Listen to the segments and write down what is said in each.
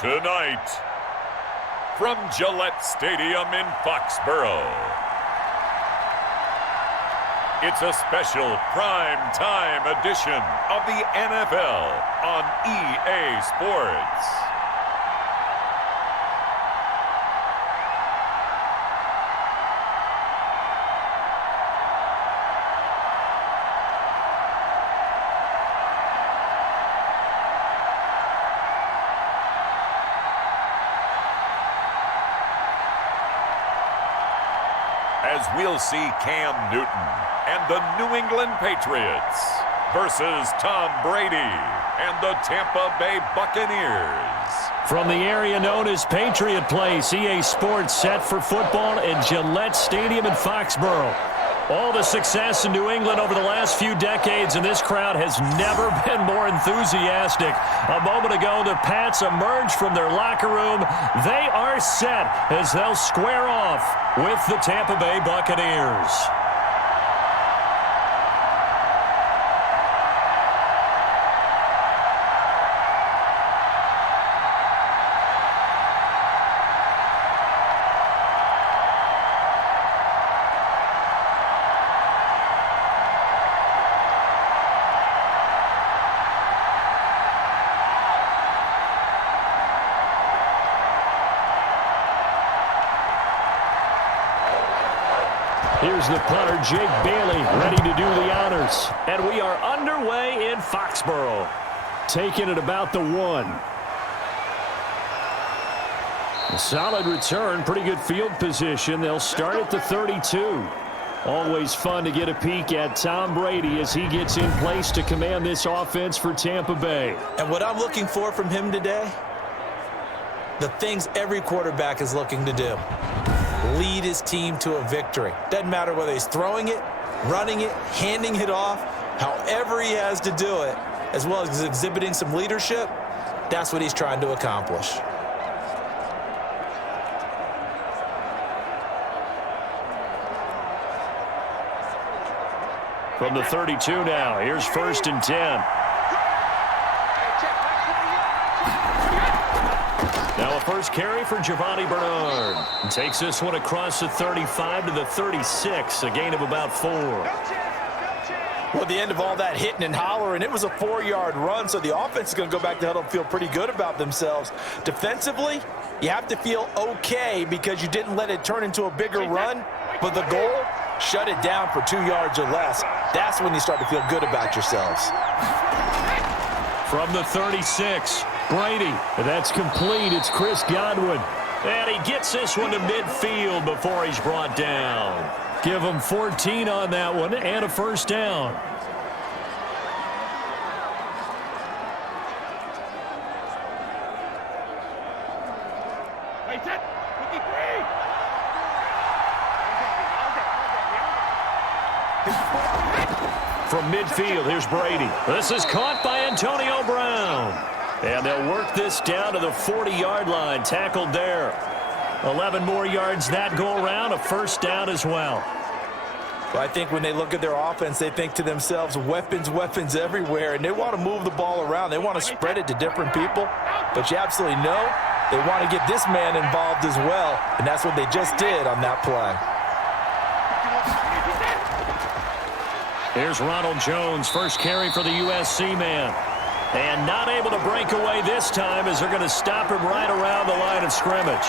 Tonight, from Gillette Stadium in Foxborough, it's a special prime time edition of the NFL on EA Sports. As we'll see Cam Newton and the New England Patriots versus Tom Brady and the Tampa Bay Buccaneers. From the area known as Patriot Place, EA Sports set for football at Gillette Stadium in Foxborough. All the success in New England over the last few decades, and this crowd has never been more enthusiastic. A moment ago, the Pats emerged from their locker room. They are set as they'll square off with the Tampa Bay Buccaneers. Here's the punter, Jake Bailey, ready to do the honors. And we are underway in Foxborough. Taking it about the 1. A solid return, pretty good field position. They'll start at the 32. Always fun to get a peek at Tom Brady as he gets in place to command this offense for Tampa Bay. And what I'm looking for from him today, the things every quarterback is looking to do. Lead his team to a victory. Doesn't matter whether he's throwing it, running it, handing it off, however he has to do it, as well as exhibiting some leadership, that's what he's trying to accomplish. From the 32 now, here's 1st and 10. Now a first carry for Giovanni Bernard. Takes this one across the 35 to the 36, a gain of about 4. Well, at the end of all that hitting and hollering, it was a 4-yard run, so the offense is going to go back to huddle and feel pretty good about themselves. Defensively, you have to feel okay because you didn't let it turn into a bigger run, but the goal, shut it down for 2 yards or less. That's when you start to feel good about yourselves. From the 36, Brady. That's complete. It's Chris Godwin. And he gets this one to midfield before he's brought down. Give him 14 on that one and a first down. From midfield, here's Brady. This is caught by Antonio Brown. And they'll work this down to the 40-yard line. Tackled there. 11 more yards that go around. A first down as well. Well, I think when they look at their offense, they think to themselves, weapons, weapons everywhere. And they want to move the ball around. They want to spread it to different people. But you absolutely know they want to get this man involved as well. And that's what they just did on that play. Here's Ronald Jones, first carry for the USC man. And not able to break away this time as they're going to stop him right around the line of scrimmage.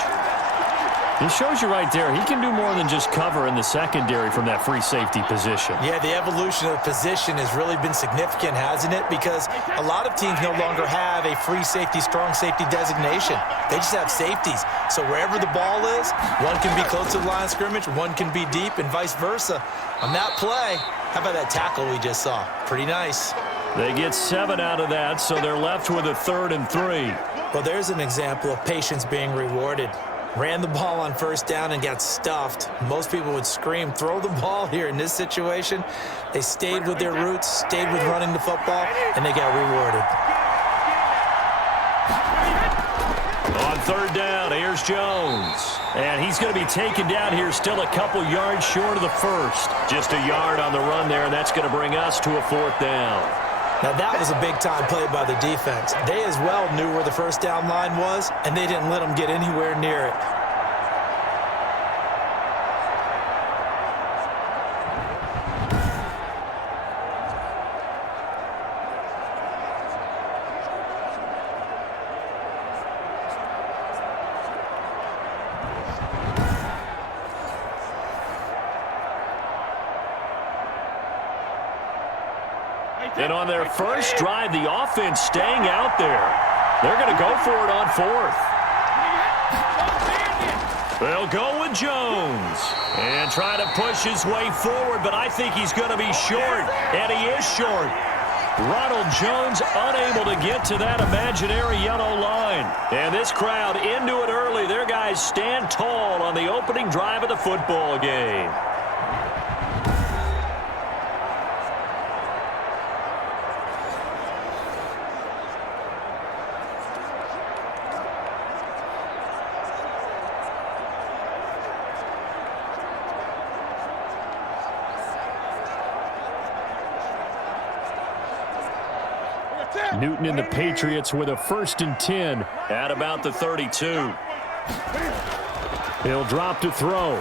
He shows you right there, he can do more than just cover in the secondary from that free safety position. Yeah, the evolution of the position has really been significant, hasn't it? Because a lot of teams no longer have a free safety, strong safety designation. They just have safeties. So wherever the ball is, one can be close to the line of scrimmage, one can be deep, and vice versa. On that play, how about that tackle we just saw? Pretty nice. They get 7 out of that, so they're left with a 3rd and 3. Well, there's an example of patience being rewarded. Ran the ball on first down and got stuffed. Most people would scream, throw the ball here. In this situation, they stayed with their roots, stayed with running the football, and they got rewarded. On 3rd down, here's Jones. And he's going to be taken down here still a couple yards short of the first. Just a yard on the run there, and that's going to bring us to a 4th down. Now, that was a big-time play by the defense. They as well knew where the first down line was, and they didn't let them get anywhere near it. And on their first drive, the offense staying out there. They're going to go for it on fourth. They'll go with Jones. And try to push his way forward, but I think he's going to be short. And he is short. Ronald Jones unable to get to that imaginary yellow line. And this crowd into it early. Their guys stand tall on the opening drive of the football game. Newton and the Patriots with a 1st and 10 at about the 32. He'll drop to throw.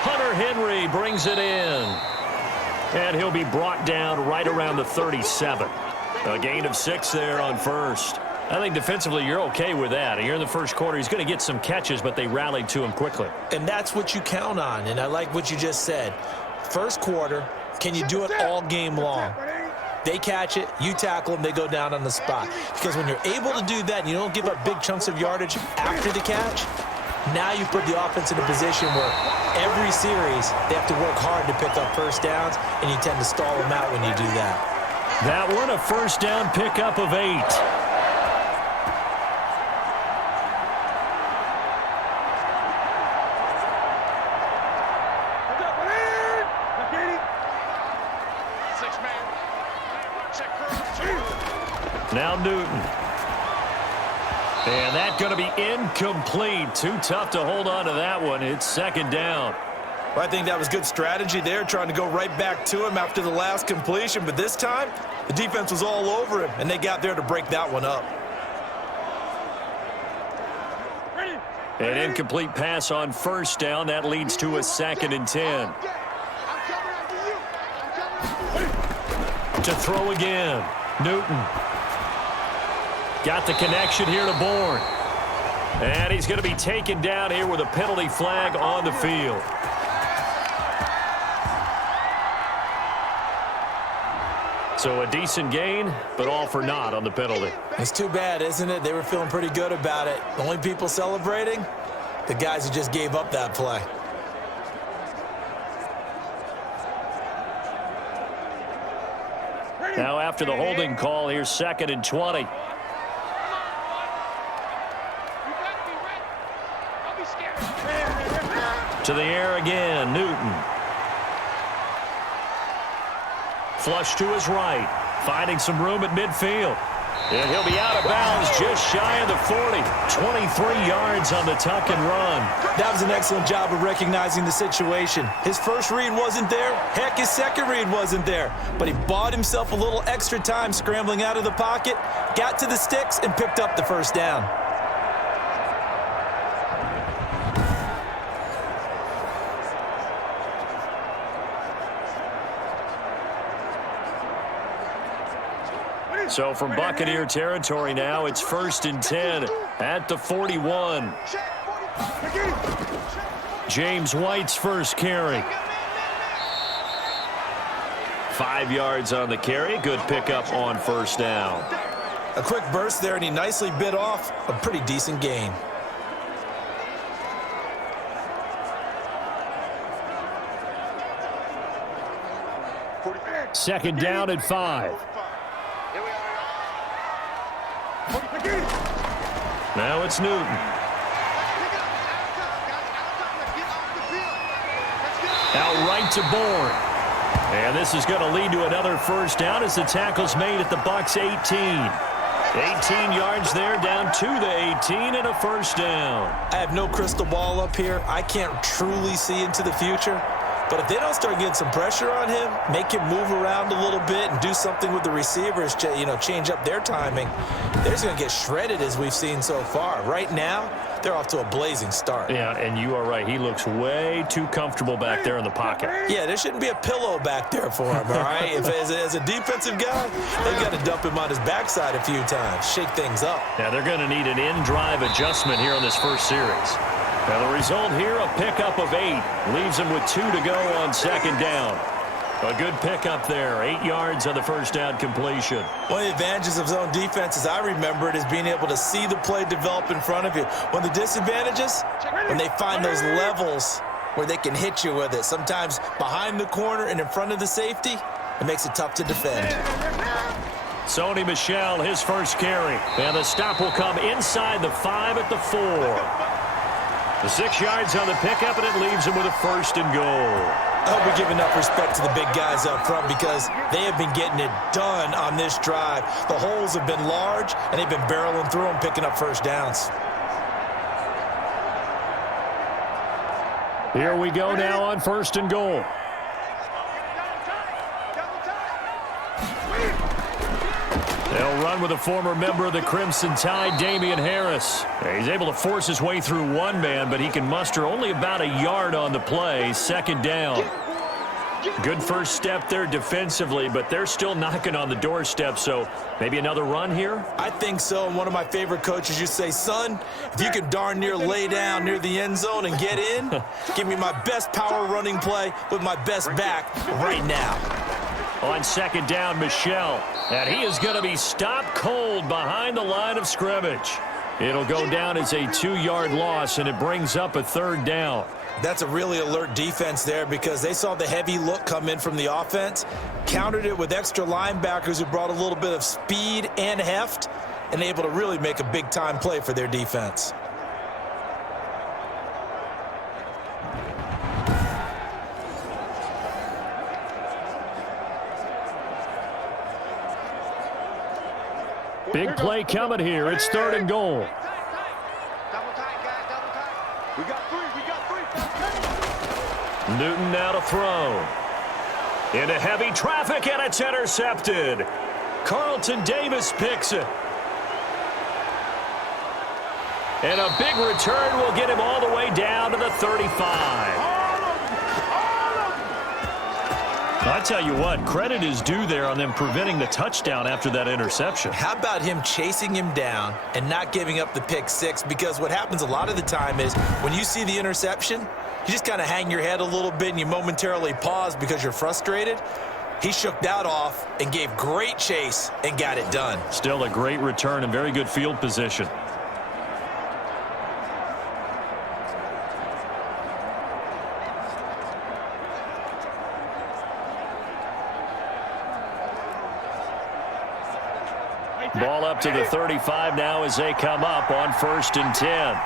Hunter Henry brings it in. And he'll be brought down right around the 37. A gain of 6 there on first. I think defensively you're okay with that. Here in the first quarter, he's going to get some catches, but they rallied to him quickly. And that's what you count on, and I like what you just said. First quarter, can you do it all game long? They catch it, you tackle them, they go down on the spot. Because when you're able to do that and you don't give up big chunks of yardage after the catch, now you put the offense in a position where every series they have to work hard to pick up first downs, and you tend to stall them out when you do that. That one a first down pickup of 8. Now Newton. And that's going to be incomplete. Too tough to hold on to that one. It's 2nd down. Well, I think that was good strategy there, trying to go right back to him after the last completion. But this time, the defense was all over him, and they got there to break that one up. An incomplete pass on first down. That leads to a 2nd and 10. To throw again. Newton. Got the connection here to Bourne. And he's going to be taken down here with a penalty flag on the field. So a decent gain, but all for naught on the penalty. It's too bad, isn't it? They were feeling pretty good about it. The only people celebrating, the guys who just gave up that play. Now after the holding call, here's 2nd and 20. To the air again, Newton. Flush to his right, finding some room at midfield. And he'll be out of bounds just shy of the 40. 23 yards on the tuck and run. That was an excellent job of recognizing the situation. His first read wasn't there. Heck, his second read wasn't there. But he bought himself a little extra time scrambling out of the pocket, got to the sticks, and picked up the first down. So from Buccaneer territory now, it's 1st and 10 at the 41. James White's first carry. 5 yards on the carry. Good pickup on first down. A quick burst there, and he nicely bit off a pretty decent gain. Second down at 5. Now it's Newton. Out right to Bourne. And this is going to lead to another first down as the tackle's made at the Bucs 18. 18 yards there, down to the 18, and a first down. I have no crystal ball up here. I can't truly see into the future. But if they don't start getting some pressure on him, make him move around a little bit and do something with the receivers, change up their timing, they're just going to get shredded as we've seen so far. Right now, they're off to a blazing start. Yeah, and you are right. He looks way too comfortable back there in the pocket. Yeah, there shouldn't be a pillow back there for him, all right? If as a defensive guy, they've got to dump him on his backside a few times, shake things up. Now, they're going to need an in-drive adjustment here in this first series. Now, the result here, a pickup of 8. Leaves them with 2 to go on second down. A good pickup there. 8 yards on the first down completion. One of the advantages of zone defense, as I remember it, is being able to see the play develop in front of you. One of the disadvantages, when they find those levels where they can hit you with it, sometimes behind the corner and in front of the safety, it makes it tough to defend. Sony Michel, his first carry. And the stop will come inside the 5 at the 4. The 6 yards on the pickup, and it leaves him with a first and goal. I hope we give enough respect to the big guys up front because they have been getting it done on this drive. The holes have been large, and they've been barreling through them, picking up first downs. Here we go now on first and goal. They'll run with a former member of the Crimson Tide, Damian Harris. He's able to force his way through one man, but he can muster only about a yard on the play. Second down. Good first step there defensively, but they're still knocking on the doorstep, so maybe another run here? I think so, and one of my favorite coaches used to say, son, if you can darn near lay down near the end zone and get in, give me my best power running play with my best back right now. On second down, Michel, and he is going to be stopped cold behind the line of scrimmage. It'll go down as a 2-yard loss, and it brings up a third down. That's a really alert defense there because they saw the heavy look come in from the offense, countered it with extra linebackers who brought a little bit of speed and heft, and able to really make a big-time play for their defense. Big play coming here. It's third and goal. Double tight, guys, double tight. We got three. Newton now to throw. Into heavy traffic, and it's intercepted. Carlton Davis picks it. And a big return will get him all the way down to the 35. I tell you what, credit is due there on them preventing the touchdown after that interception. How about him chasing him down and not giving up the pick six? Because what happens a lot of the time is when you see the interception, you just kind of hang your head a little bit and you momentarily pause because you're frustrated. He shook that off and gave great chase and got it done. Still a great return and very good field position. Ball up to the 35 now as they come up on 1st and 10.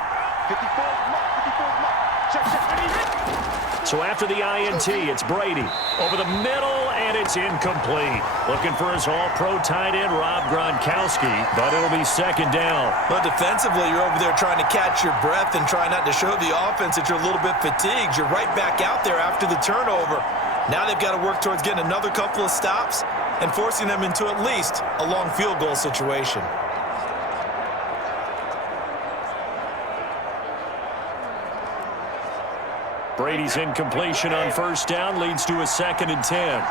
So after the INT, it's Brady over the middle, and it's incomplete. Looking for his all-pro tight end, Rob Gronkowski, but it'll be second down. But defensively, you're over there trying to catch your breath and try not to show the offense that you're a little bit fatigued. You're right back out there after the turnover. Now they've got to work towards getting another couple of stops and forcing them into at least a long field goal situation. Brady's incompletion on 1st down leads to a 2nd and 10.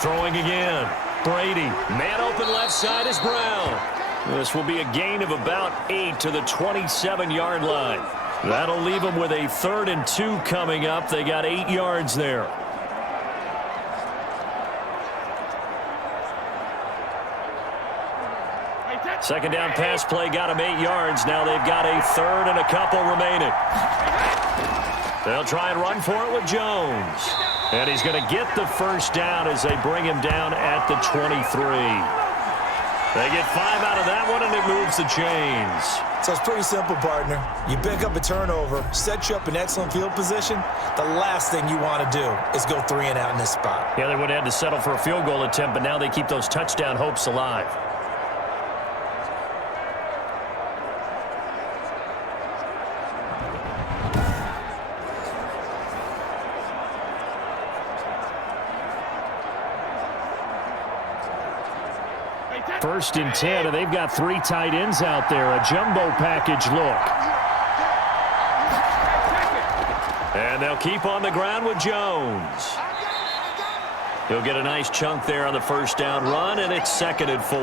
Throwing again. Brady. Man open left side is Brown. This will be a gain of about 8 to the 27-yard line. That'll leave them with a 3rd and 2 coming up. They got 8 yards there. Second down pass play got them 8 yards. Now they've got a 3rd and a couple remaining. They'll try and run for it with Jones. And he's going to get the first down as they bring him down at the 23. They get 5 out of that one, and it moves the chains. So it's pretty simple, partner. You pick up a turnover, set you up in excellent field position. The last thing you want to do is go 3 and out in this spot. Yeah, they would have had to settle for a field goal attempt, but now they keep those touchdown hopes alive. First and 10, and they've got 3 tight ends out there. A jumbo package look. And they'll keep on the ground with Jones. He'll get a nice chunk there on the first down run, and it's 2nd and 4.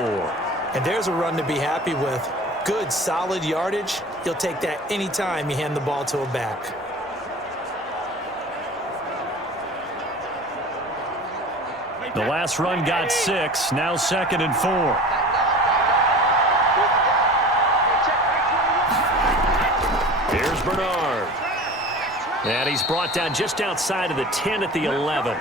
And there's a run to be happy with. Good, solid yardage. You'll take that anytime you hand the ball to a back. The last run got 6, now 2nd and 4. Here's Bernard. And he's brought down just outside of the 10 at the 11.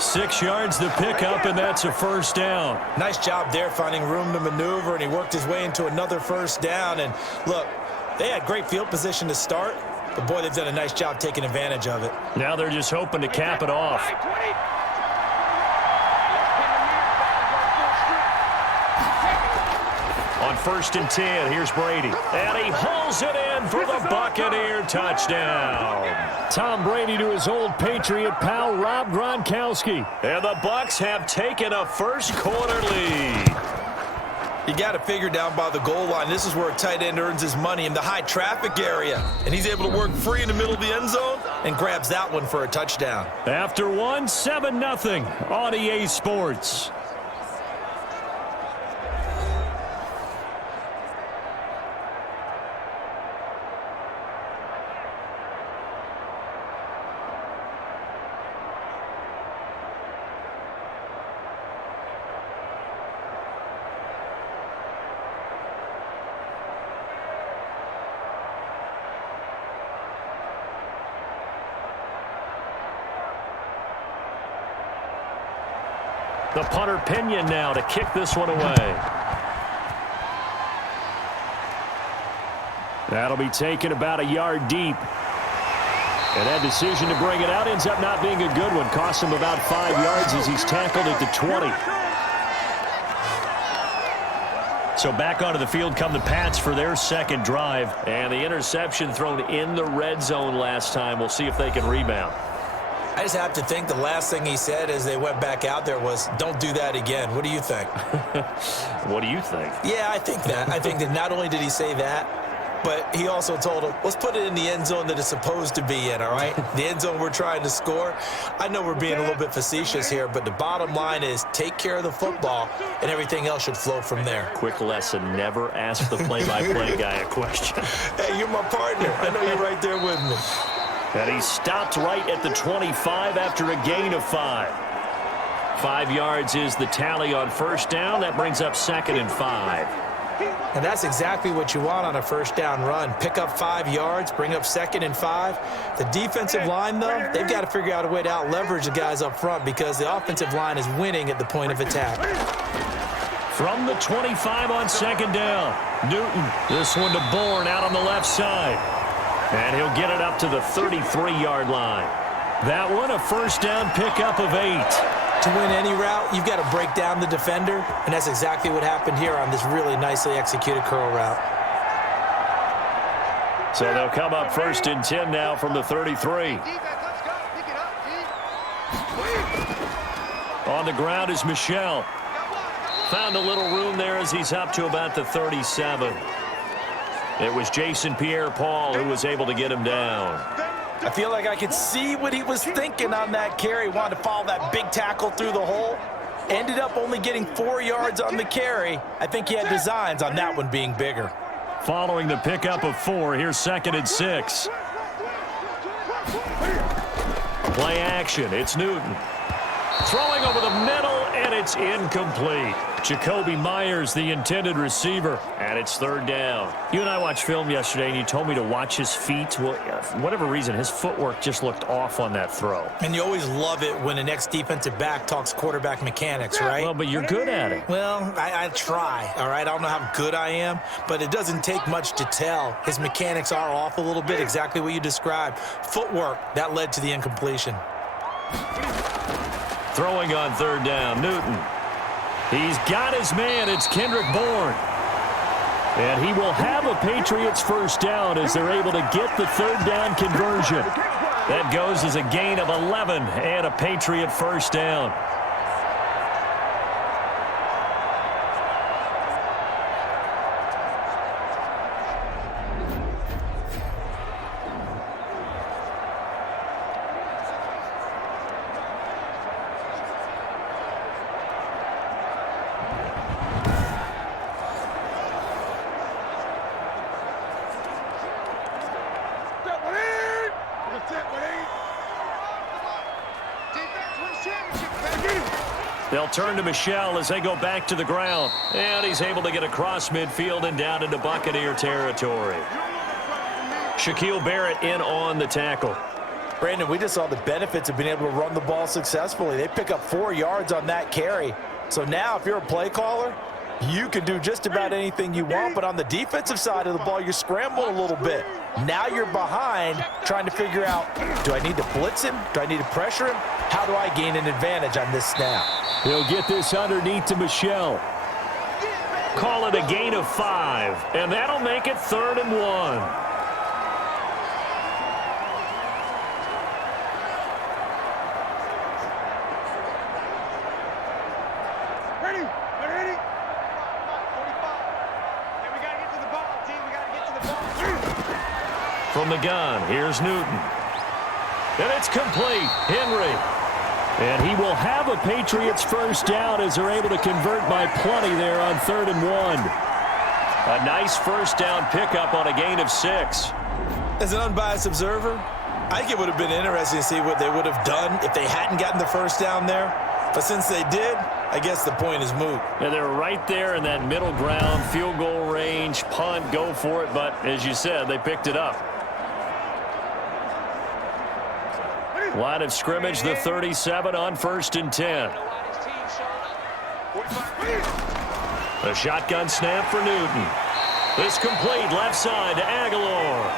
6 yards to pick up, and that's a first down. Nice job there finding room to maneuver, and he worked his way into another first down. And look, they had great field position to start, but boy, they've done a nice job taking advantage of it. Now they're just hoping to cap it off. On 1st and 10, here's Brady. And he hauls it in for the Buccaneer touchdown. Tom Brady to his old Patriot pal, Rob Gronkowski. And the Bucs have taken a first-quarter lead. You got to figure down by the goal line. This is where a tight end earns his money, in the high traffic area. And he's able to work free in the middle of the end zone and grabs that one for a touchdown. After one, 7-0 on EA Sports. The punter Pinion now to kick this one away. That'll be taken about a yard deep. And that decision to bring it out ends up not being a good one. Costs him about 5 yards as he's tackled at the 20. So back onto the field come the Pats for their second drive. And the interception thrown in the red zone last time. We'll see if they can rebound. I just have to think the last thing he said as they went back out there was, don't do that again. What do you think? What do you think? Yeah, I think that. I think that not only did he say that, but he also told him, let's put it in the end zone that it's supposed to be in, all right? The end zone we're trying to score. I know we're being a little bit facetious here, but the bottom line is take care of the football, and everything else should flow from there. Quick lesson, never ask the play-by-play guy a question. Hey, you're my partner. I know you're right there with me. And he stopped right at the 25 after a gain of 5. 5 yards is the tally on first down. That brings up 2nd and 5. And that's exactly what you want on a first down run. Pick up 5 yards, bring up 2nd and 5. The defensive line, though, they've got to figure out a way to out-leverage the guys up front because the offensive line is winning at the point of attack. From the 25 on 2nd down, Newton. This one to Bourne out on the left side. And he'll get it up to the 33-yard line. That one, a first down pickup of 8. To win any route, you've got to break down the defender, and that's exactly what happened here on this really nicely executed curl route. So they'll come up 1st and 10 now from the 33. On the ground is Michel. Found a little room there as he's up to about the 37. It was Jason Pierre-Paul who was able to get him down. I feel like I could see what he was thinking on that carry. Wanted to follow that big tackle through the hole. Ended up only getting 4 yards on the carry. I think he had designs on that one being bigger. Following the pickup of 4, here's 2nd and 6. Play action, it's Newton. Throwing over the middle, and it's incomplete. Jacoby Myers, the intended receiver, and it's 3rd down. You and I watched film yesterday, and you told me to watch his feet. Well, for whatever reason, his footwork just looked off on that throw. And you always love it when an ex-defensive back talks quarterback mechanics, right? Well, but you're good at it. Well, I try, all right? I don't know how good I am, but it doesn't take much to tell. His mechanics are off a little bit, exactly what you described. Footwork, that led to the incompletion. Throwing on 3rd down, Newton. He's got his man. It's Kendrick Bourne. And he will have a Patriots first down as they're able to get the 3rd down conversion. That goes as a gain of 11 and a Patriot first down. They'll turn to Michel as they go back to the ground. And he's able to get across midfield and down into Buccaneer territory. Shaquille Barrett in on the tackle. Brandon, we just saw the benefits of being able to run the ball successfully. They pick up 4 yards on that carry. So now if you're a play caller, you can do just about anything you want, but on the defensive side of the ball, you're scrambling a little bit. Now you're behind trying to figure out, do I need to blitz him? Do I need to pressure him? How do I gain an advantage on this snap? He'll get this underneath to Michel. Call it a gain of 5, and that'll make it 3rd and 1. From the gun, here's Newton. And it's complete. Henry. And he will have a Patriots first down as they're able to convert by plenty there on 3rd and 1. A nice first down pickup on a gain of 6. As an unbiased observer, I think it would have been interesting to see what they would have done if they hadn't gotten the first down there. But since they did, I guess the point is moot. Yeah, they're right there in that middle ground, field goal range, punt, go for it. But as you said, they picked it up. Line of scrimmage, the 37 on 1st and 10. A shotgun snap for Newton. This complete left side to Aguilar.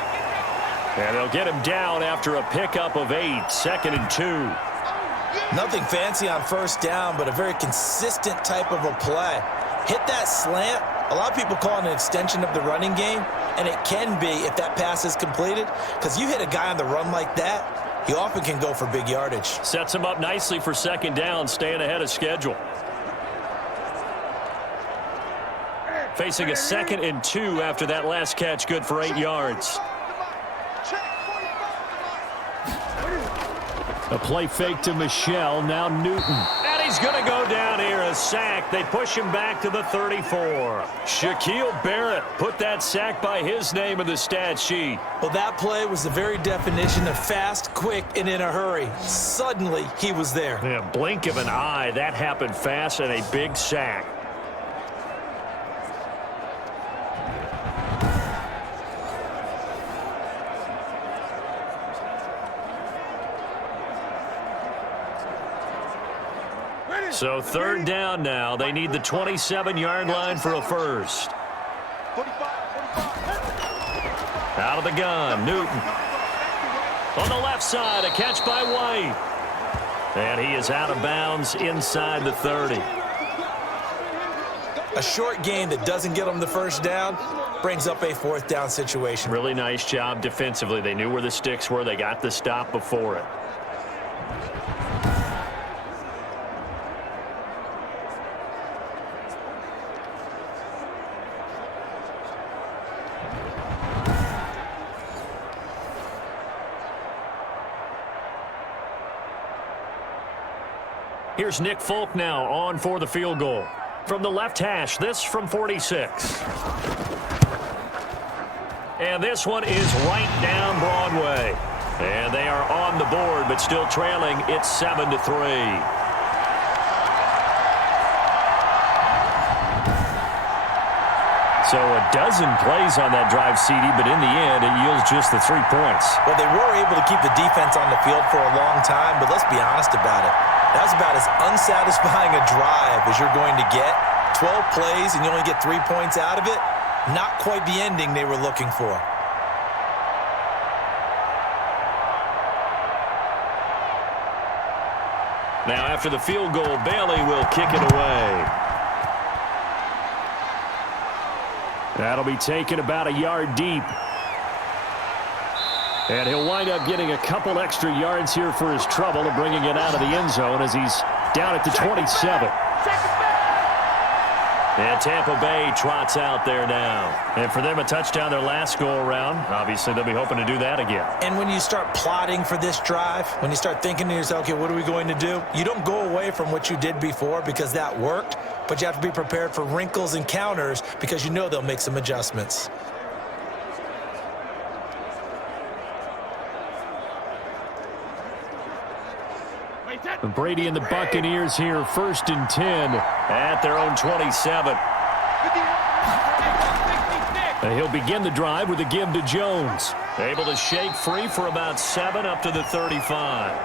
And they'll get him down after a pickup of 8, 2nd and 2. Nothing fancy on first down, but a very consistent type of a play. Hit that slant. A lot of people call it an extension of the running game, and it can be if that pass is completed, because you hit a guy on the run like that, he often can go for big yardage. Sets him up nicely for 2nd down, staying ahead of schedule. Facing a 2nd and 2 after that last catch, good for 8 yards. A play fake to Michel, now Newton. And he's going to go down here, a sack. They push him back to the 34. Shaquille Barrett put that sack by his name in the stat sheet. Well, that play was the very definition of fast, quick, and in a hurry. Suddenly, he was there. Yeah, blink of an eye, that happened fast, and a big sack. So 3rd down now. They need the 27-yard line for a first. Out of the gun, Newton. On the left side, a catch by White. And he is out of bounds inside the 30. A short gain that doesn't get them the first down brings up a 4th down situation. Really nice job defensively. They knew where the sticks were. They got the stop before it. Here's Nick Folk now on for the field goal. From the left hash, this from 46. And this one is right down Broadway. And they are on the board, but still trailing. It's 7-3. So a dozen plays on that drive, CD, but in the end, it yields just the 3 points. Well, they were able to keep the defense on the field for a long time, but let's be honest about it. That was about as unsatisfying a drive as you're going to get. 12 plays and you only get 3 points out of it. Not quite the ending they were looking for. Now after the field goal, Bailey will kick it away. That'll be taken about a yard deep. And he'll wind up getting a couple extra yards here for his trouble and bringing it out of the end zone as he's down at the 27. And Tampa Bay trots out there now. And for them, a touchdown their last go-around. Obviously, they'll be hoping to do that again. And when you start plotting for this drive, when you start thinking to yourself, okay, what are we going to do? You don't go away from what you did before because that worked, but you have to be prepared for wrinkles and counters because you know they'll make some adjustments. Wait, Brady and the Buccaneers here, 1st and 10 at their own 27. And he'll begin the drive with a give to Jones. Able to shake free for about 7 up to the 35.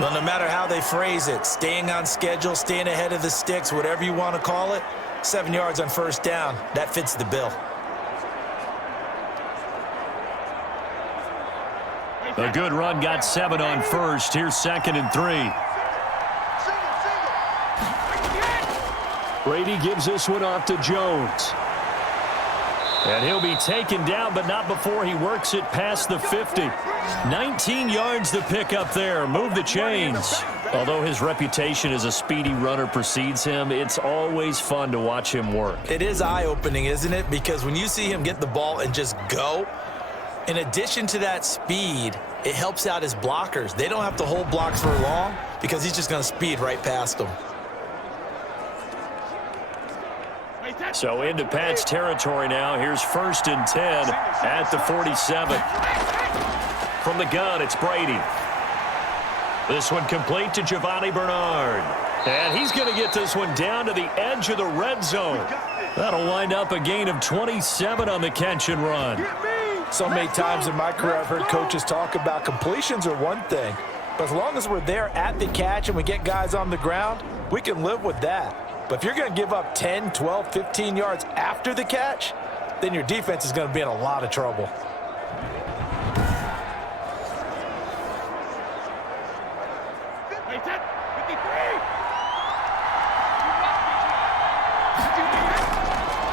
Well, no matter how they phrase it, staying on schedule, staying ahead of the sticks, whatever you want to call it, 7 yards on 1st down, that fits the bill. A good run got 7 on 1st. Here's 2nd and 3. Brady gives this one off to Jones. And he'll be taken down, but not before he works it past the 50. 19 yards to pick up there. Move the chains. Although his reputation as a speedy runner precedes him, it's always fun to watch him work. It is eye-opening, isn't it? Because when you see him get the ball and just go, in addition to that speed, it helps out his blockers. They don't have to hold blocks for long because he's just going to speed right past them. So into Pat's territory now. Here's 1st and 10 at the 47. From the gun, it's Brady. This one complete to Giovanni Bernard. And he's going to get this one down to the edge of the red zone. That'll wind up a gain of 27 on the catch and run. So many times in my career I've heard coaches talk about completions are one thing, but as long as we're there at the catch and we get guys on the ground, we can live with that. But if you're going to give up 10, 12, 15 yards after the catch, then your defense is going to be in a lot of trouble.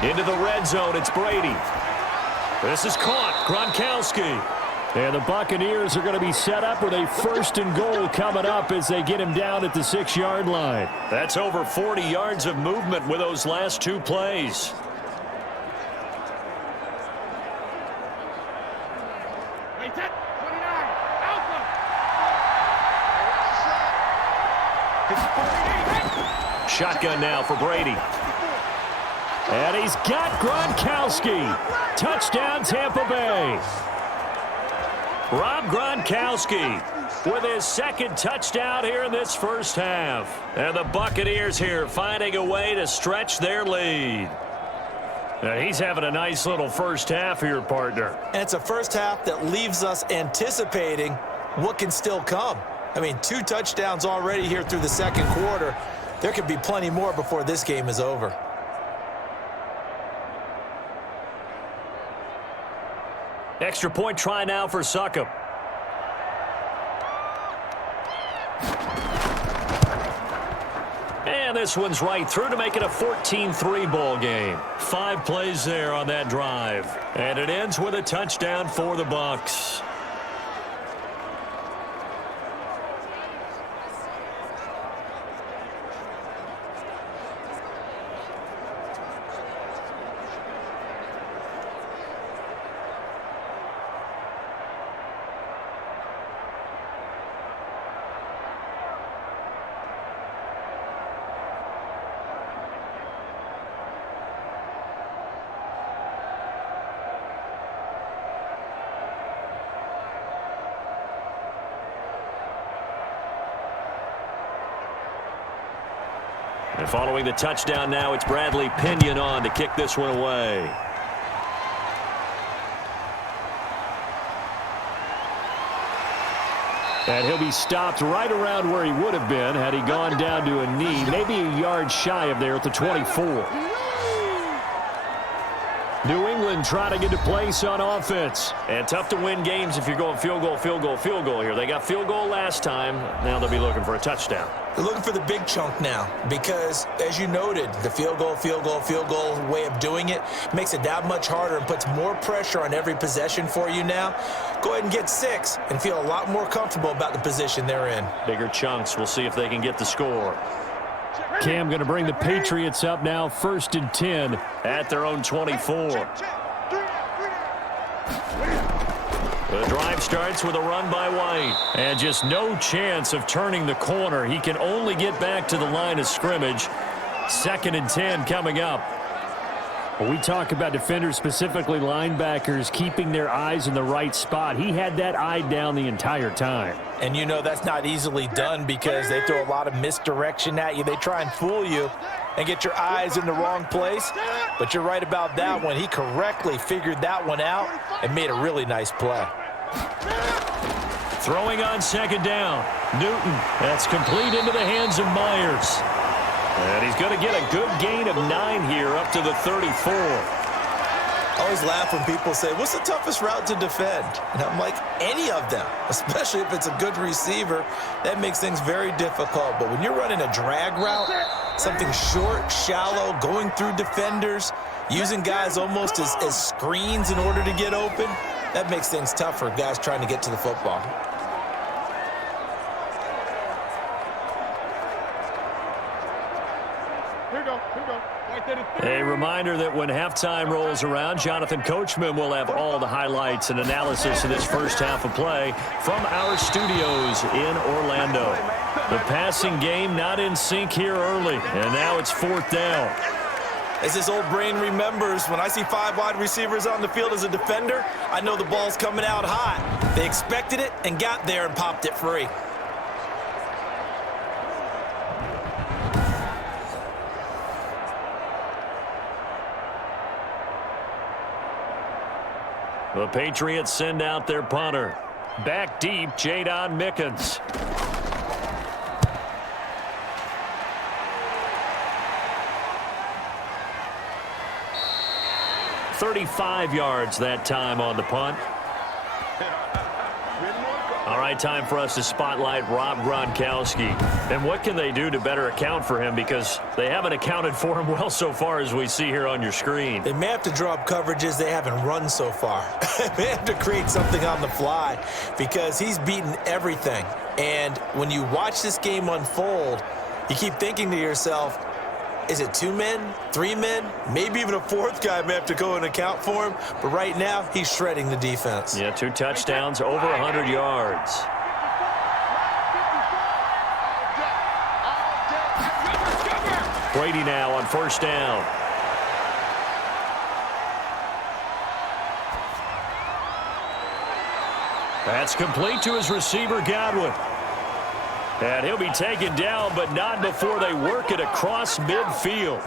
Into the red zone, it's Brady. This is caught, Gronkowski. And the Buccaneers are going to be set up with a 1st and goal coming up as they get him down at the 6-yard line. That's over 40 yards of movement with those last 2 plays. Shotgun now for Brady. And he's got Gronkowski. Touchdown, Tampa Bay. Rob Gronkowski with his 2nd touchdown here in this 1st half. And the Buccaneers here finding a way to stretch their lead. Now he's having a nice little 1st half here, partner. And it's a 1st half that leaves us anticipating what can still come. I mean, 2 touchdowns already here through the 2nd quarter. There could be plenty more before this game is over. Extra point try now for Succop. And this one's right through to make it a 14-3 ball game. 5 plays there on that drive. And it ends with a touchdown for the Bucs. And following the touchdown now, it's Bradley Pinion on to kick this one away. And he'll be stopped right around where he would have been had he gone down to a knee, maybe a yard shy of there at the 24. New England trying to get to place on offense. And tough to win games if you're going field goal, field goal, field goal here. They got field goal last time. Now they'll be looking for a touchdown. They're looking for the big chunk now because, as you noted, the field goal way of doing it makes it that much harder and puts more pressure on every possession for you now. Go ahead and get 6 and feel a lot more comfortable about the position they're in. Bigger chunks. We'll see if they can get the score. Cam going to bring the Patriots up now, 1st and 10 at their own 24. The drive starts with a run by White. And just no chance of turning the corner. He can only get back to the line of scrimmage. 2nd and 10 coming up. When we talk about defenders, specifically linebackers, keeping their eyes in the right spot, he had that eye down the entire time. And you know that's not easily done because they throw a lot of misdirection at you. They try and fool you and get your eyes in the wrong place. But you're right about that one. He correctly figured that one out and made a really nice play. Throwing on second down. Newton, that's complete into the hands of Myers. And he's going to get a good gain of 9 here up to the 34. I always laugh when people say, what's the toughest route to defend? And I'm like, any of them, especially if it's a good receiver. That makes things very difficult. But when you're running a drag route, something short, shallow, going through defenders, using guys almost as screens in order to get open, that makes things tough for guys trying to get to the football. A reminder that when halftime rolls around, Jonathan Coachman will have all the highlights and analysis of this first half of play from our studios in Orlando. The passing game not in sync here early, and now it's 4th down. As his old brain remembers, when I see 5 wide receivers on the field as a defender, I know the ball's coming out hot. They expected it and got there and popped it free. The Patriots send out their punter. Back deep, Jadon Mickens. $35 yards that time on the punt. All right, time for us to spotlight Rob Gronkowski. And what can they do to better account for him? Because they haven't accounted for him well so far, as we see here on your screen. They may have to draw up coverages they haven't run so far. They may have to create something on the fly because he's beaten everything. And when you watch this game unfold, you keep thinking to yourself, is it 2 men, 3 men, maybe even a 4th guy may have to go and account for him. But right now, he's shredding the defense. Yeah, 2 touchdowns, over 100 yards. Brady now on 1st down. That's complete to his receiver, Godwin. And he'll be taken down, but not before they work it across midfield.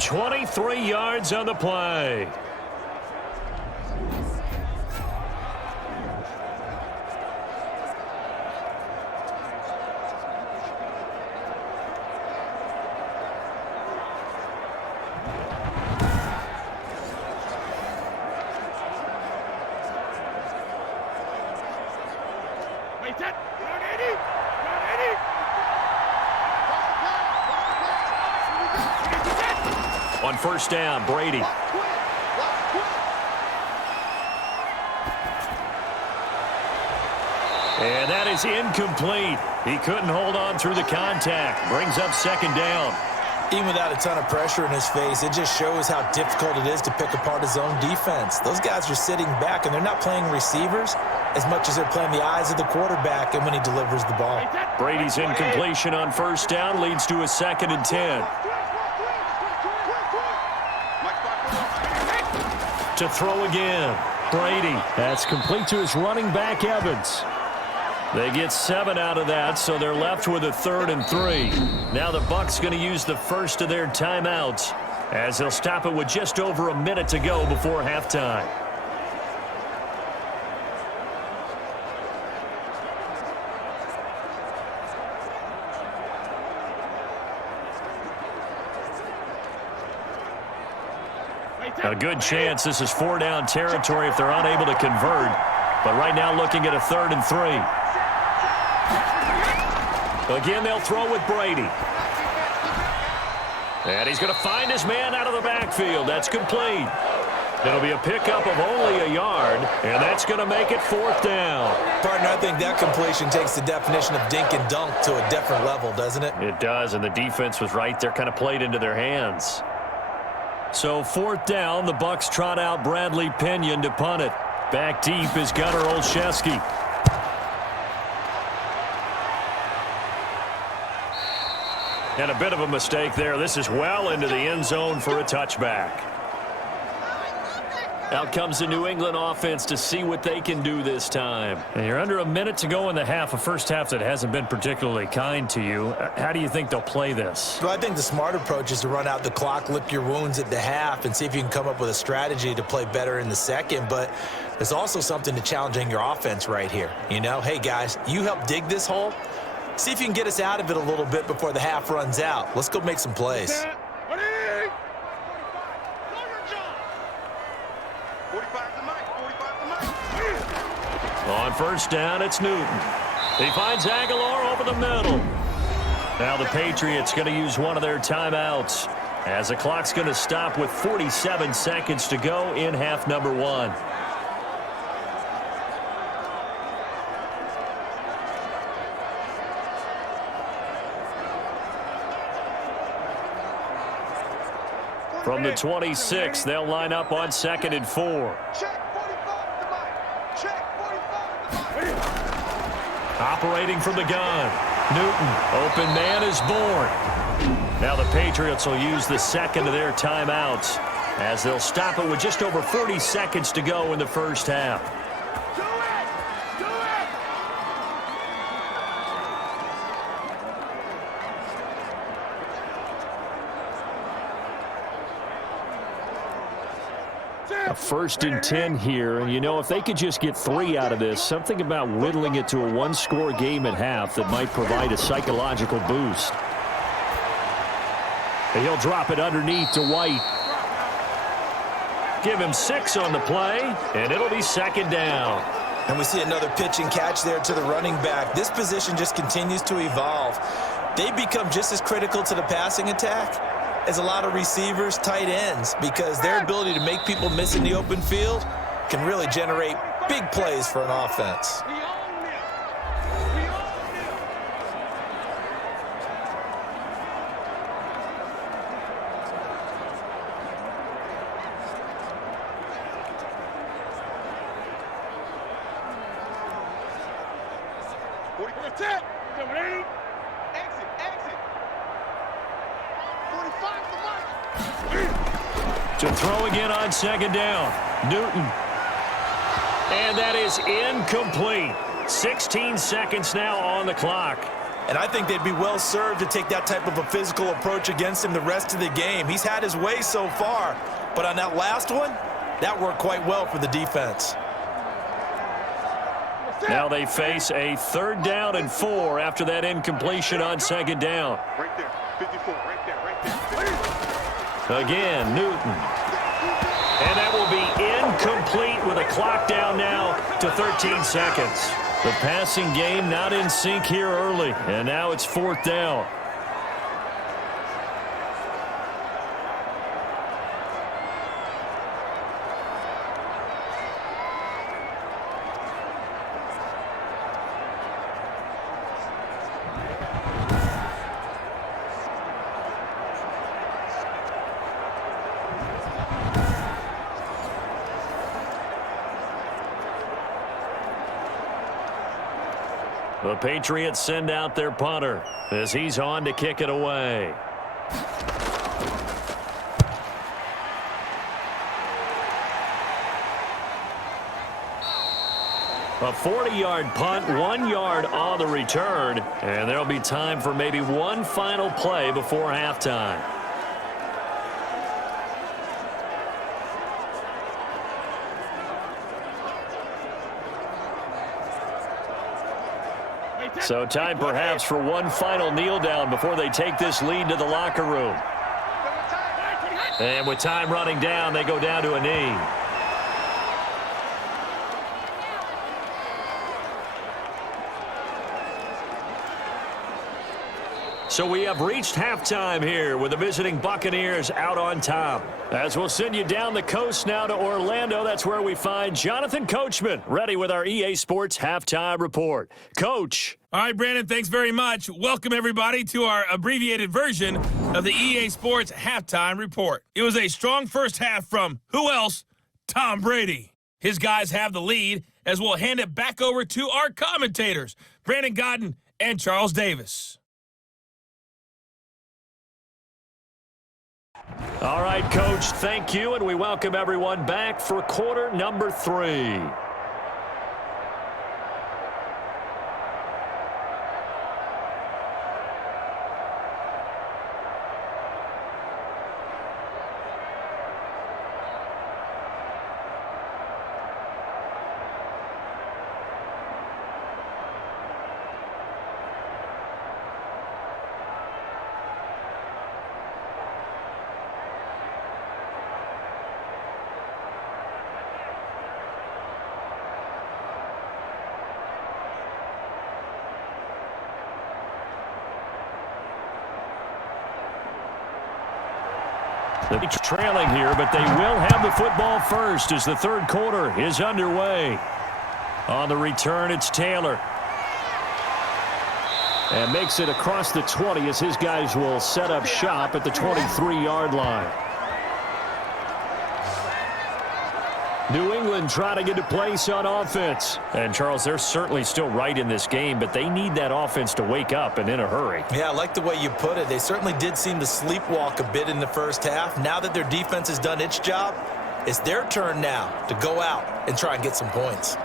23 yards on the play. On 1st down, Brady. And that is incomplete. He couldn't hold on through the contact. Brings up 2nd down. Even without a ton of pressure in his face, it just shows how difficult it is to pick apart his own defense. Those guys are sitting back, and they're not playing receivers as much as they're playing the eyes of the quarterback and when he delivers the ball. Brady's incompletion on 1st down leads to a 2nd and 10. To throw again. Brady. That's complete to his running back, Evans. They get 7 out of that, so they're left with a 3rd and 3. Now the Bucs going to use the first of their timeouts as they'll stop it with just over a minute to go before halftime. A good chance this is 4-down territory if they're unable to convert. But right now looking at a 3rd and 3. Again, they'll throw with Brady. And he's going to find his man out of the backfield. That's complete. It'll be a pickup of only a yard, and that's going to make it 4th down. Partner, I think that completion takes the definition of dink and dunk to a different level, doesn't it? It does, and the defense was right there, kind of played into their hands. So 4th down, the Bucs trot out Bradley Pinion to punt it. Back deep is Gunnar Olszewski. And a bit of a mistake there. This is well into the end zone for a touchback. Out comes the New England offense to see what they can do this time. And you're under a minute to go in the half, a first half that hasn't been particularly kind to you. How do you think they'll play this? Well, I think the smart approach is to run out the clock, lick your wounds at the half, and see if you can come up with a strategy to play better in the second. But there's also something to challenging your offense right here. You know, hey, guys, you help dig this hole. See if you can get us out of it a little bit before the half runs out. Let's go make some plays. On first down, it's Newton. He finds Aguilar over the middle. Now the Patriots going to use one of their timeouts as the clock's going to stop with 47 seconds to go in half number 1. From the 26, they'll line up on 2nd and 4. Operating from the gun. Newton, open man is born. Now the Patriots will use the second of their timeouts as they'll stop it with just over 40 seconds to go in the first half. A 1st and 10 here, and you know, if they could just get 3 out of this, something about whittling it to a 1-score game at half that might provide a psychological boost. And he'll drop it underneath to White. Give him 6 on the play, and it'll be 2nd down. And we see another pitch and catch there to the running back. This position just continues to evolve. They become just as critical to the passing attack as a lot of receivers, tight ends, because their ability to make people miss in the open field can really generate big plays for an offense. To throw again on 2nd down. Newton. And that is incomplete. 16 seconds now on the clock. And I think they'd be well served to take that type of a physical approach against him the rest of the game. He's had his way so far, but on that last one, that worked quite well for the defense. Now they face a 3rd down and 4 after that incompletion on 2nd down. Right there, 54, right there, right there. Again, Newton. And that will be incomplete with a clock down now to 13 seconds. The passing game not in sync here early, and now it's 4th down. The Patriots send out their punter as he's on to kick it away. A 40-yard punt, 1 yard on the return, and there'll be time for maybe one final play before halftime. So time perhaps for one final kneel down before they take this lead to the locker room. And with time running down, they go down to a knee. So we have reached halftime here with the visiting Buccaneers out on top. As we'll send you down the coast now to Orlando, that's where we find Jonathan Coachman ready with our EA Sports Halftime Report. Coach. All right, Brandon, thanks very much. Welcome, everybody, to our abbreviated version of the EA Sports Halftime Report. It was a strong first half from, who else? Tom Brady. His guys have the lead as we'll hand it back over to our commentators, Brandon Godden and Charles Davis. All right, Coach, thank you, and we welcome everyone back for quarter number 3. They're trailing here, but they will have the football first as the third quarter is underway. On the return, it's Taylor. And makes it across the 20 as his guys will set up shop at the 23-yard line. New England trying to get to place on offense. And, Charles, they're certainly still right in this game, but they need that offense to wake up and in a hurry. Yeah, I like the way you put it. They certainly did seem to sleepwalk a bit in the first half. Now that their defense has done its job, it's their turn now to go out and try and get some points.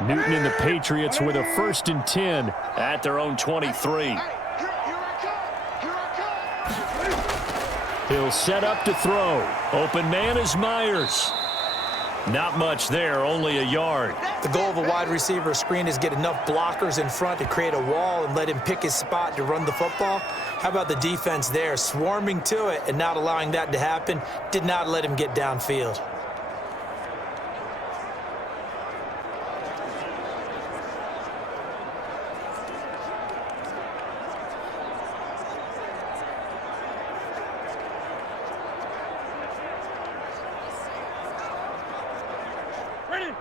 Newton and the Patriots with a 1st and 10 at their own 23. He'll set up to throw. Open man is Myers. Not much there, only a yard. The goal of a wide receiver screen is get enough blockers in front to create a wall and let him pick his spot to run the football. How about the defense there, swarming to it and not allowing that to happen? Did not let him get downfield.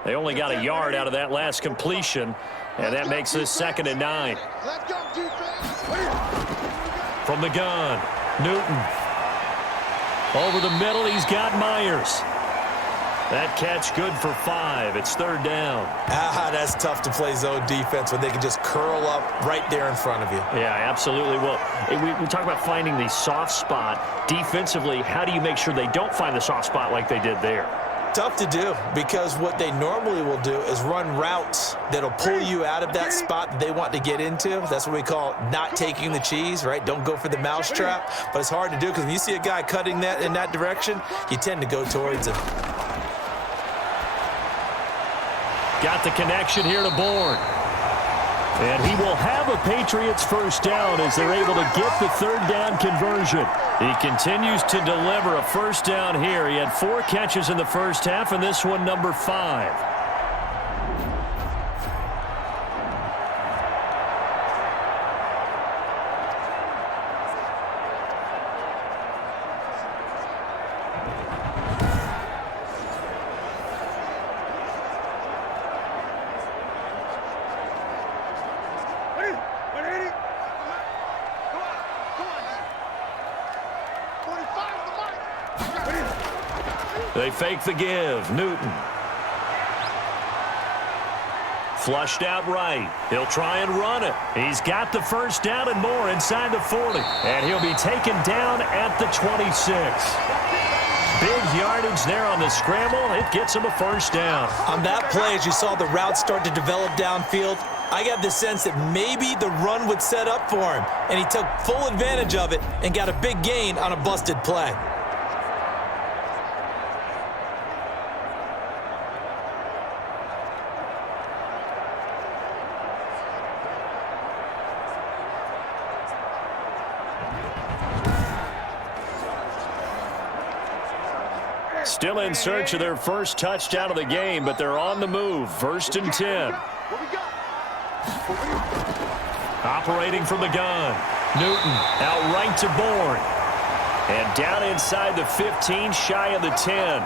They only got a yard out of that last completion, and that makes this 2nd and 9. From the gun, Newton. Over the middle, he's got Myers. That catch good for 5. It's 3rd down. That's tough to play zone defense when they can just curl up right there in front of you. Yeah, absolutely. Well, we talk about finding the soft spot. Defensively, how do you make sure they don't find the soft spot like they did there? Tough to do, because what they normally will do is run routes that'll pull you out of that spot that they want to get into. That's what we call not taking the cheese, right? Don't go for the mousetrap. But it's hard to do because when you see a guy cutting that in that direction, you tend to go towards him. Got the connection here to Bourne. And he will have a Patriots 1st down as they're able to get the 3rd down conversion. He continues to deliver a 1st down here. He had 4 catches in the first half, and this one number 5. They fake the give. Newton. Flushed out right. He'll try and run it. He's got the 1st down and more inside the 40. And he'll be taken down at the 26. Big yardage there on the scramble. It gets him a 1st down. On that play, as you saw the route start to develop downfield, I got the sense that maybe the run would set up for him. And he took full advantage of it and got a big gain on a busted play. Still in search of their 1st touchdown of the game, but they're on the move. 1st and 10. Operating from the gun. Newton out right to Bourne. And down inside the 15, shy of the 10.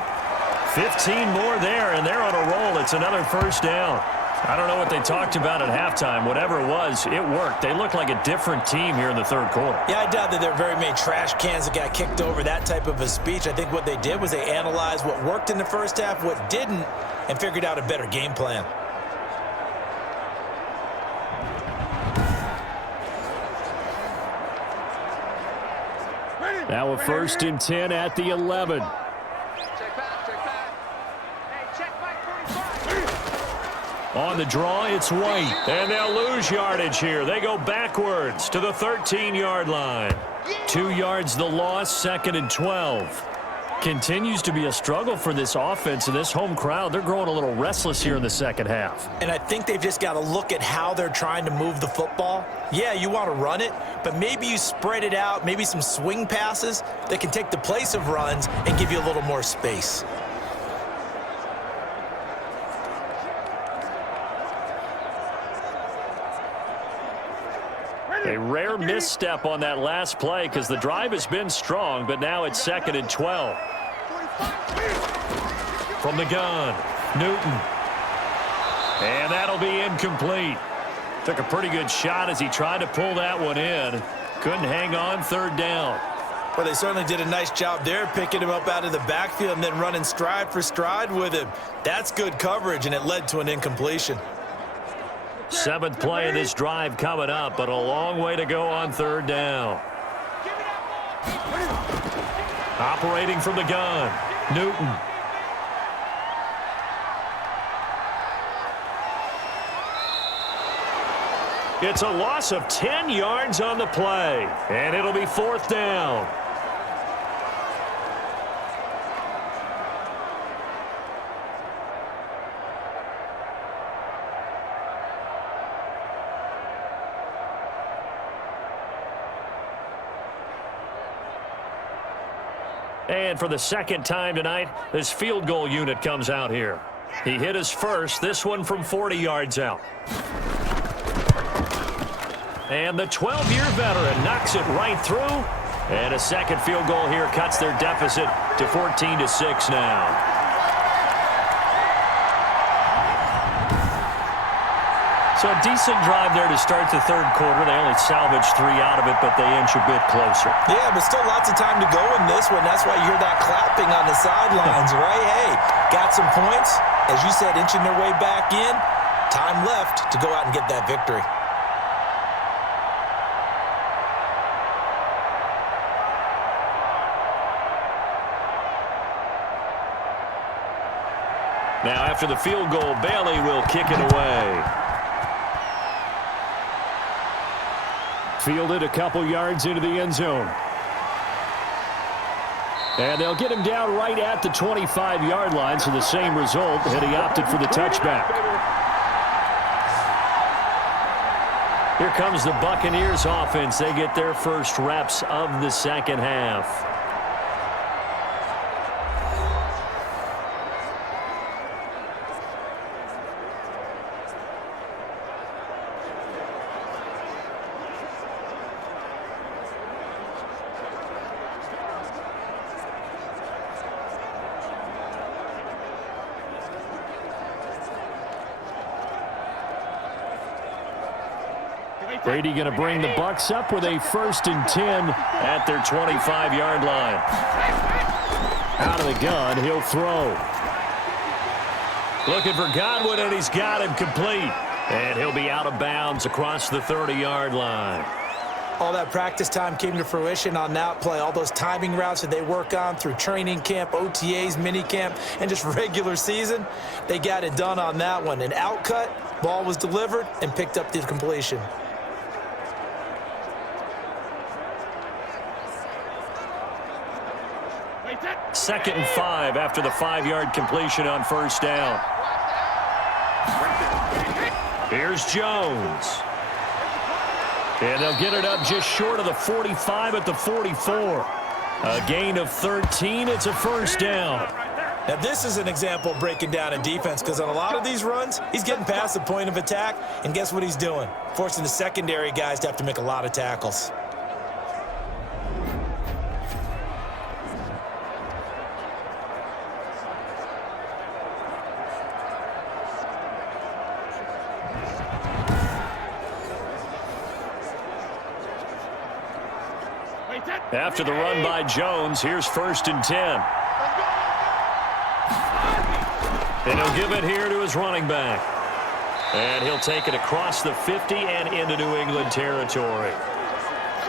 15 more there, and they're on a roll. It's another 1st down. I don't know what they talked about at halftime. Whatever it was, it worked. They look like a different team here in the 3rd quarter. Yeah, I doubt that there are very many trash cans that got kicked over, that type of a speech. I think what they did was they analyzed what worked in the first half, what didn't, and figured out a better game plan. Now a 1st and 10 at the 11. Check back, check back. Hey, check back 45. On the draw, it's White. And they'll lose yardage here. They go backwards to the 13-yard line. 2 yards the loss, 2nd and 12. Continues to be a struggle for this offense and this home crowd. They're growing a little restless here in the second half. And I think they've just got to look at how they're trying to move the football. Yeah, you want to run it, but maybe you spread it out, maybe some swing passes that can take the place of runs and give you a little more space. A rare misstep on that last play because the drive has been strong, but now it's 2nd and 12. From the gun, Newton. And that'll be incomplete. Took a pretty good shot as he tried to pull that one in. Couldn't hang on, 3rd down. Well, they certainly did a nice job there, picking him up out of the backfield and then running stride for stride with him. That's good coverage, and it led to an incompletion. 7th play of this drive coming up, but a long way to go on 3rd down. Operating from the gun, Newton. It's a loss of 10 yards on the play, and it'll be 4th down. And for the 2nd time tonight, this field goal unit comes out here. He hit his first, this one from 40 yards out. And the 12-year veteran knocks it right through. And a 2nd field goal here cuts their deficit to 14-6 now. So a decent drive there to start the 3rd quarter. They only salvaged 3 out of it, but they inch a bit closer. Yeah, but still lots of time to go in this one. That's why you hear that clapping on the sidelines, right? Hey, got some points. As you said, inching their way back in. Time left to go out and get that victory. Now after the field goal, Bailey will kick it away. Fielded a couple yards into the end zone. And they'll get him down right at the 25-yard line, so the same result, and he opted for the touchback. Here comes the Buccaneers offense. They get their first reps of the second half. Brady going to bring the Bucs up with a 1st and 10 at their 25-yard line. Out of the gun, he'll throw. Looking for Godwin, and he's got him complete. And he'll be out of bounds across the 30-yard line. All that practice time came to fruition on that play. All those timing routes that they work on through training camp, OTAs, minicamp, and just regular season, they got it done on that one. An outcut, ball was delivered, and picked up the completion. Second and 5 after the 5-yard completion on 1st down. Here's Jones. And they'll get it up just short of the 45 at the 44. A gain of 13. It's a 1st down. Now, this is an example of breaking down a defense, because on a lot of these runs, he's getting past the point of attack, and guess what he's doing? Forcing the secondary guys to have to make a lot of tackles. After the run by Jones, here's 1st and 10. And he'll give it here to his running back. And he'll take it across the 50 and into New England territory.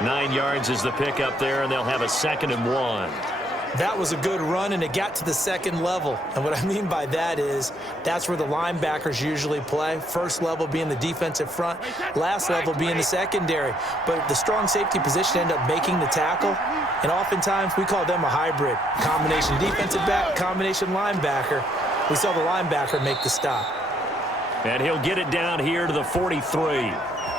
9 yards is the pickup there, and they'll have a 2nd and 1. That was a good run, and it got to the second level. And what I mean by that is that's where the linebackers usually play. First level being the defensive front, last level being the secondary. But the strong safety position ended up making the tackle, and oftentimes we call them a hybrid. Combination defensive back, combination linebacker. We saw the linebacker make the stop. And he'll get it down here to the 43.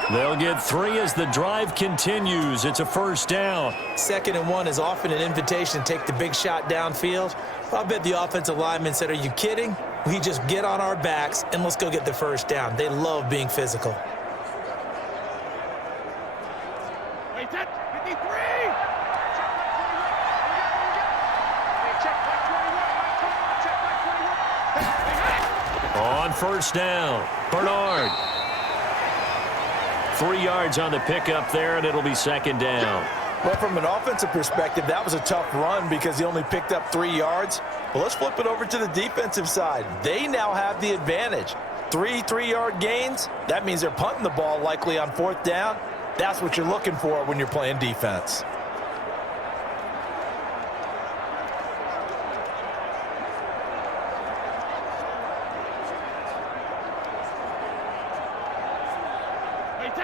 They'll get 3 as the drive continues. It's a 1st down. 2nd and 1 is often an invitation to take the big shot downfield. I bet the offensive lineman said, are you kidding? We just get on our backs and let's go get the 1st down. They love being physical. Wait, that's 53! Check by 21. On 1st down, Bernard. 3 yards on the pickup there, and it'll be 2nd down. Well, from an offensive perspective, that was a tough run because he only picked up 3 yards. Well, let's flip it over to the defensive side. They now have the advantage. 3 3-yard gains, that means they're punting the ball likely on 4th down. That's what you're looking for when you're playing defense.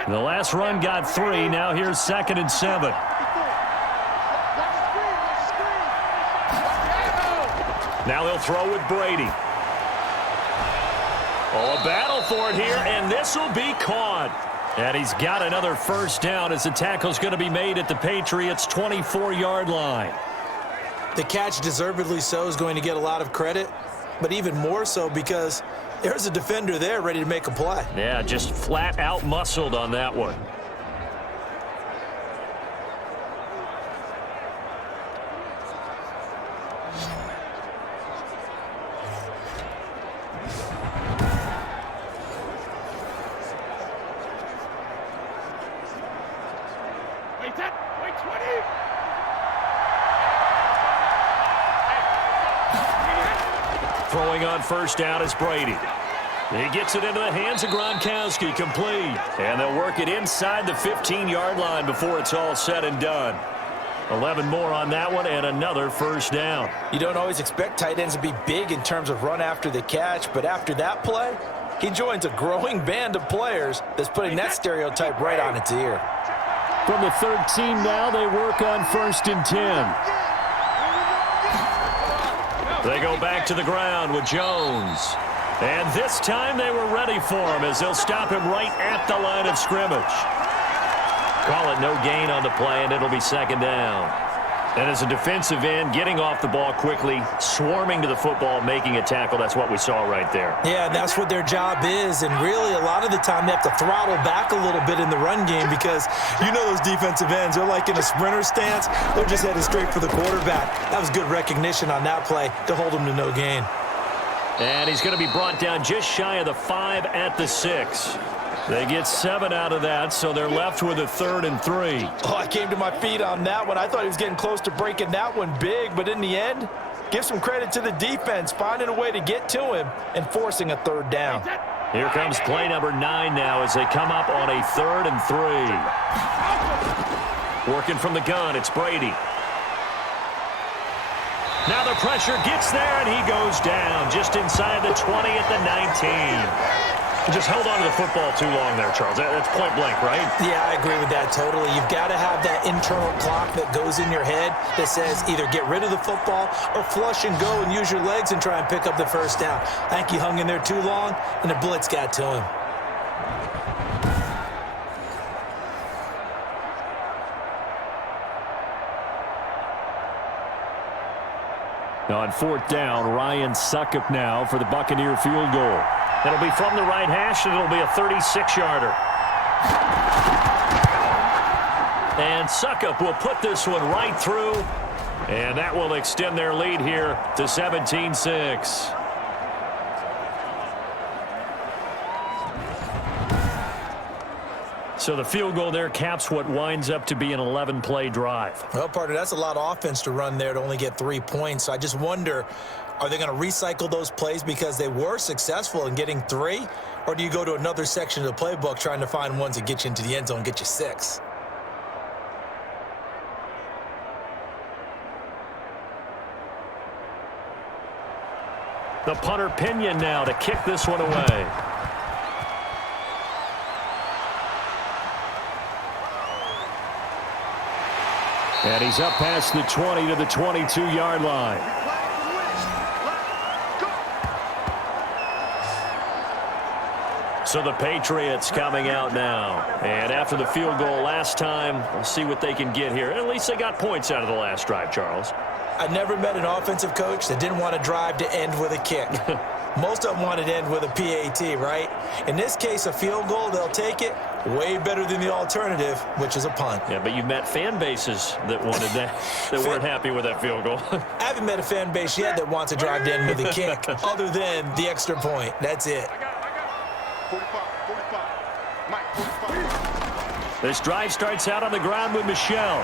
The last run got 3. Now here's 2nd and 7. Now they'll throw with Brady. Oh, a battle for it here, and this will be caught. And he's got another 1st down as the tackle's going to be made at the Patriots' 24-yard line. The catch, deservedly so, is going to get a lot of credit, but even more so because there's a defender there ready to make a play. Yeah, just flat out muscled on that one. Wait, 20! Throwing on 1st down is Brady. He gets it into the hands of Gronkowski, complete. And they'll work it inside the 15-yard line before it's all said and done. 11 more on that one and another 1st down. You don't always expect tight ends to be big in terms of run after the catch, but after that play, he joins a growing band of players that's putting that stereotype right on its ear. From the 13 now, they work on 1st and 10. They go back to the ground with Jones. And this time they were ready for him as they'll stop him right at the line of scrimmage. Call it no gain on the play, and it'll be 2nd down. And as a defensive end, getting off the ball quickly, swarming to the football, making a tackle, that's what we saw right there. Yeah, that's what their job is, and really a lot of the time they have to throttle back a little bit in the run game because you know those defensive ends, they're like in a sprinter stance. They're just headed straight for the quarterback. That was good recognition on that play to hold him to no gain. And he's going to be brought down just shy of the 5 at the 6. They get 7 out of that, so they're left with a 3rd and 3. Oh, I came to my feet on that one. I thought he was getting close to breaking that one big, but in the end, give some credit to the defense, finding a way to get to him and forcing a 3rd down. Here comes play number 9 now as they come up on a 3rd and 3. Working from the gun, it's Brady. Now the pressure gets there, and he goes down just inside the 20 at the 19. Just held on to the football too long there, Charles. That's point blank, right? Yeah, I agree with that totally. You've got to have that internal clock that goes in your head that says either get rid of the football or flush and go and use your legs and try and pick up the 1st down. I think he hung in there too long, and the blitz got to him. On 4th down, Ryan Succop now for the Buccaneer field goal. It'll be from the right hash, and it'll be a 36-yarder. And Succop will put this one right through, and that will extend their lead here to 17-6. So the field goal there caps what winds up to be an 11-play drive. Well, partner, that's a lot of offense to run there to only get 3 points. So I just wonder, are they going to recycle those plays because they were successful in getting 3? Or do you go to another section of the playbook trying to find ones that get you into the end zone and get you 6? The punter Pinion now to kick this one away. And he's up past the 20 to the 22-yard line. So the Patriots coming out now. And after the field goal last time, we'll see what they can get here. At least they got points out of the last drive, Charles. I never met an offensive coach that didn't want to drive to end with a kick. Most of them wanted to end with a PAT, right? In this case, a field goal, they'll take it. Way better than the alternative, which is a punt. Yeah, but you've met fan bases that wanted that, that weren't happy with that field goal. I haven't met a fan base yet that wants to drive to end with a kick, other than the extra point. That's it. 45. Mike, 45. This drive starts out on the ground with Michelle.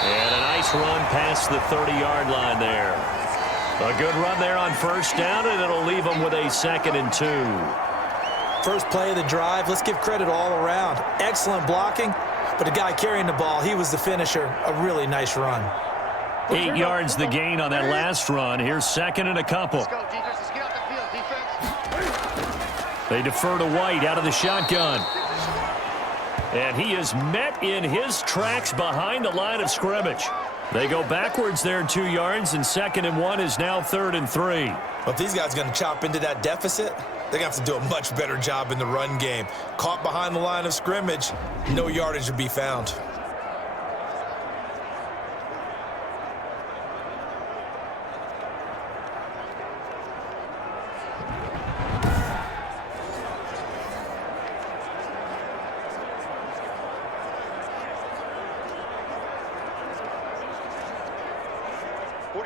And a nice run past the 30-yard line there. A good run there on first down, and it'll leave them with a 2nd and 2. First play of the drive, let's give credit all around. Excellent blocking, but the guy carrying the ball, he was the finisher. A really nice run. 8 yards the gain on that last run. Here's 2nd and a couple. Let's go, defense. Let's get off the field, defense. They defer to White out of the shotgun. And he is met in his tracks behind the line of scrimmage. They go backwards there 2 yards, and 2nd and 1 is now 3rd and 3. Well, if these guys are going to chop into that deficit, they're going to have to do a much better job in the run game. Caught behind the line of scrimmage, no yardage to be found.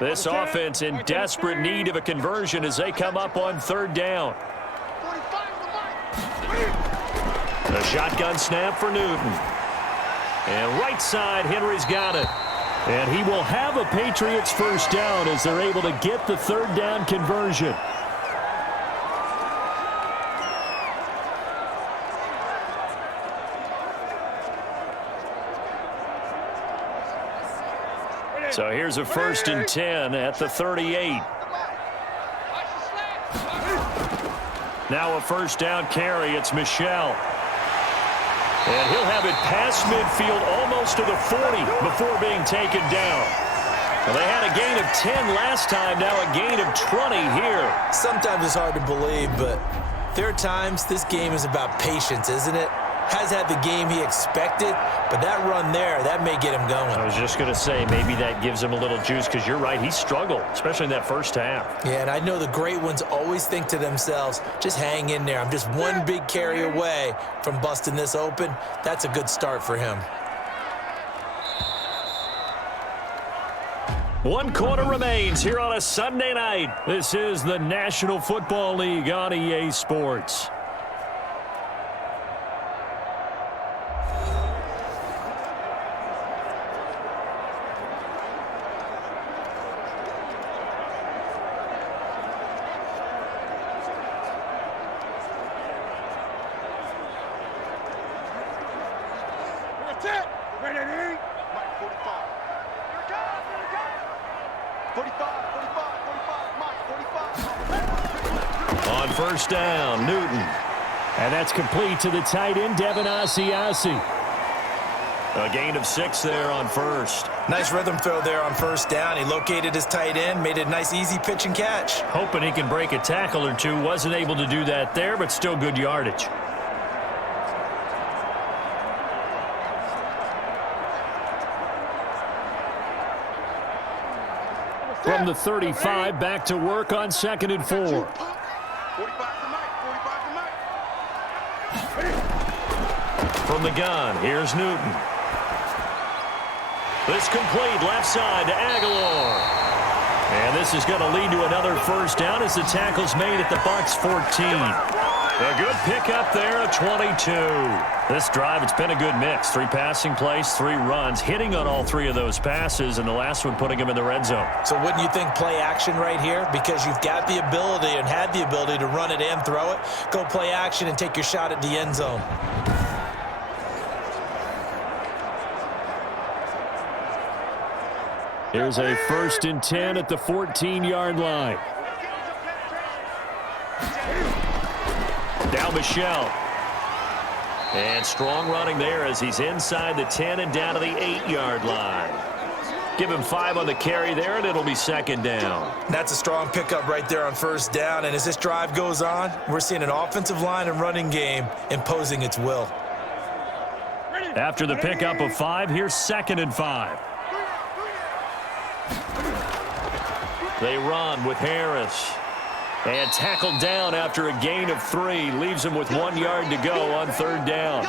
This offense in desperate need of a conversion as they come up on 3rd down. 45 The shotgun snap for Newton. And right side, Henry's got it. And he will have a Patriots first down as they're able to get the 3rd down conversion. So here's a 1st and 10 at the 38. Now a first down carry. It's Michelle. And he'll have it past midfield almost to the 40 before being taken down. Well, they had a gain of 10 last time, now a gain of 20 here. Sometimes it's hard to believe, but there are times this game is about patience, isn't it? Has had the game he expected, but that run there, that may get him going. I was just going to say, maybe that gives him a little juice, because you're right, he struggled, especially in that first half. Yeah, and I know the great ones always think to themselves, just hang in there. I'm just one big carry away from busting this open. That's a good start for him. 1 quarter remains here on a Sunday night. This is the National Football League on EA Sports. On first down, Newton. And that's complete to the tight end, Devin Asiasi. A gain of 6 there on first. Nice rhythm throw there on first down. He located his tight end, made it a nice, easy pitch and catch. Hoping he can break a tackle or two. Wasn't able to do that there, but still good yardage. From the 35, back to work on 2nd and 4. 45 to Mike. 45 to Mike. From the gun, here's Newton. This complete left side to Aguilar. And this is going to lead to another first down as the tackle's made at the Bucs 14. A good pickup there at 22. This drive, it's been a good mix. 3 passing plays, 3 runs, hitting on all 3 of those passes, and the last one putting him in the red zone. So wouldn't you think play action right here? Because you've got the ability and had the ability to run it and throw it. Go play action and take your shot at the end zone. Here's a 1st and 10 at the 14-yard line. Now Michelle. And strong running there as he's inside the 10 and down to the 8-yard line. Give him 5 on the carry there, and it'll be second down. That's a strong pickup right there on first down. And as this drive goes on, we're seeing an offensive line and running game imposing its will. After the pickup of 5, here's 2nd and 5. They run with Harris. And tackled down after a gain of 3. Leaves him with 1 yard to go on 3rd down.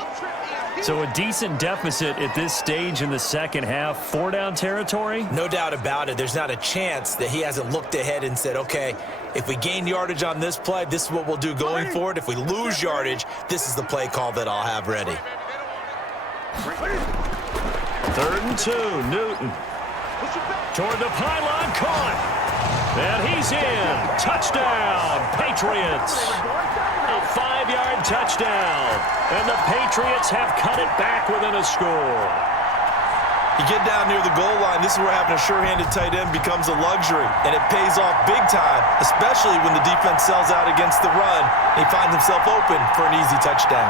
So a decent deficit at this stage in the second half. 4-down territory? No doubt about it. There's not a chance that he hasn't looked ahead and said, okay, if we gain yardage on this play, this is what we'll do going forward. If we lose yardage, this is the play call that I'll have ready. 3rd and 2. Newton. Toward the pylon. Caught. And he's in. Touchdown, Patriots. A 5-yard touchdown. And the Patriots have cut it back within a score. You get down near the goal line, this is where having a sure-handed tight end becomes a luxury. And it pays off big time, especially when the defense sells out against the run. And he finds himself open for an easy touchdown.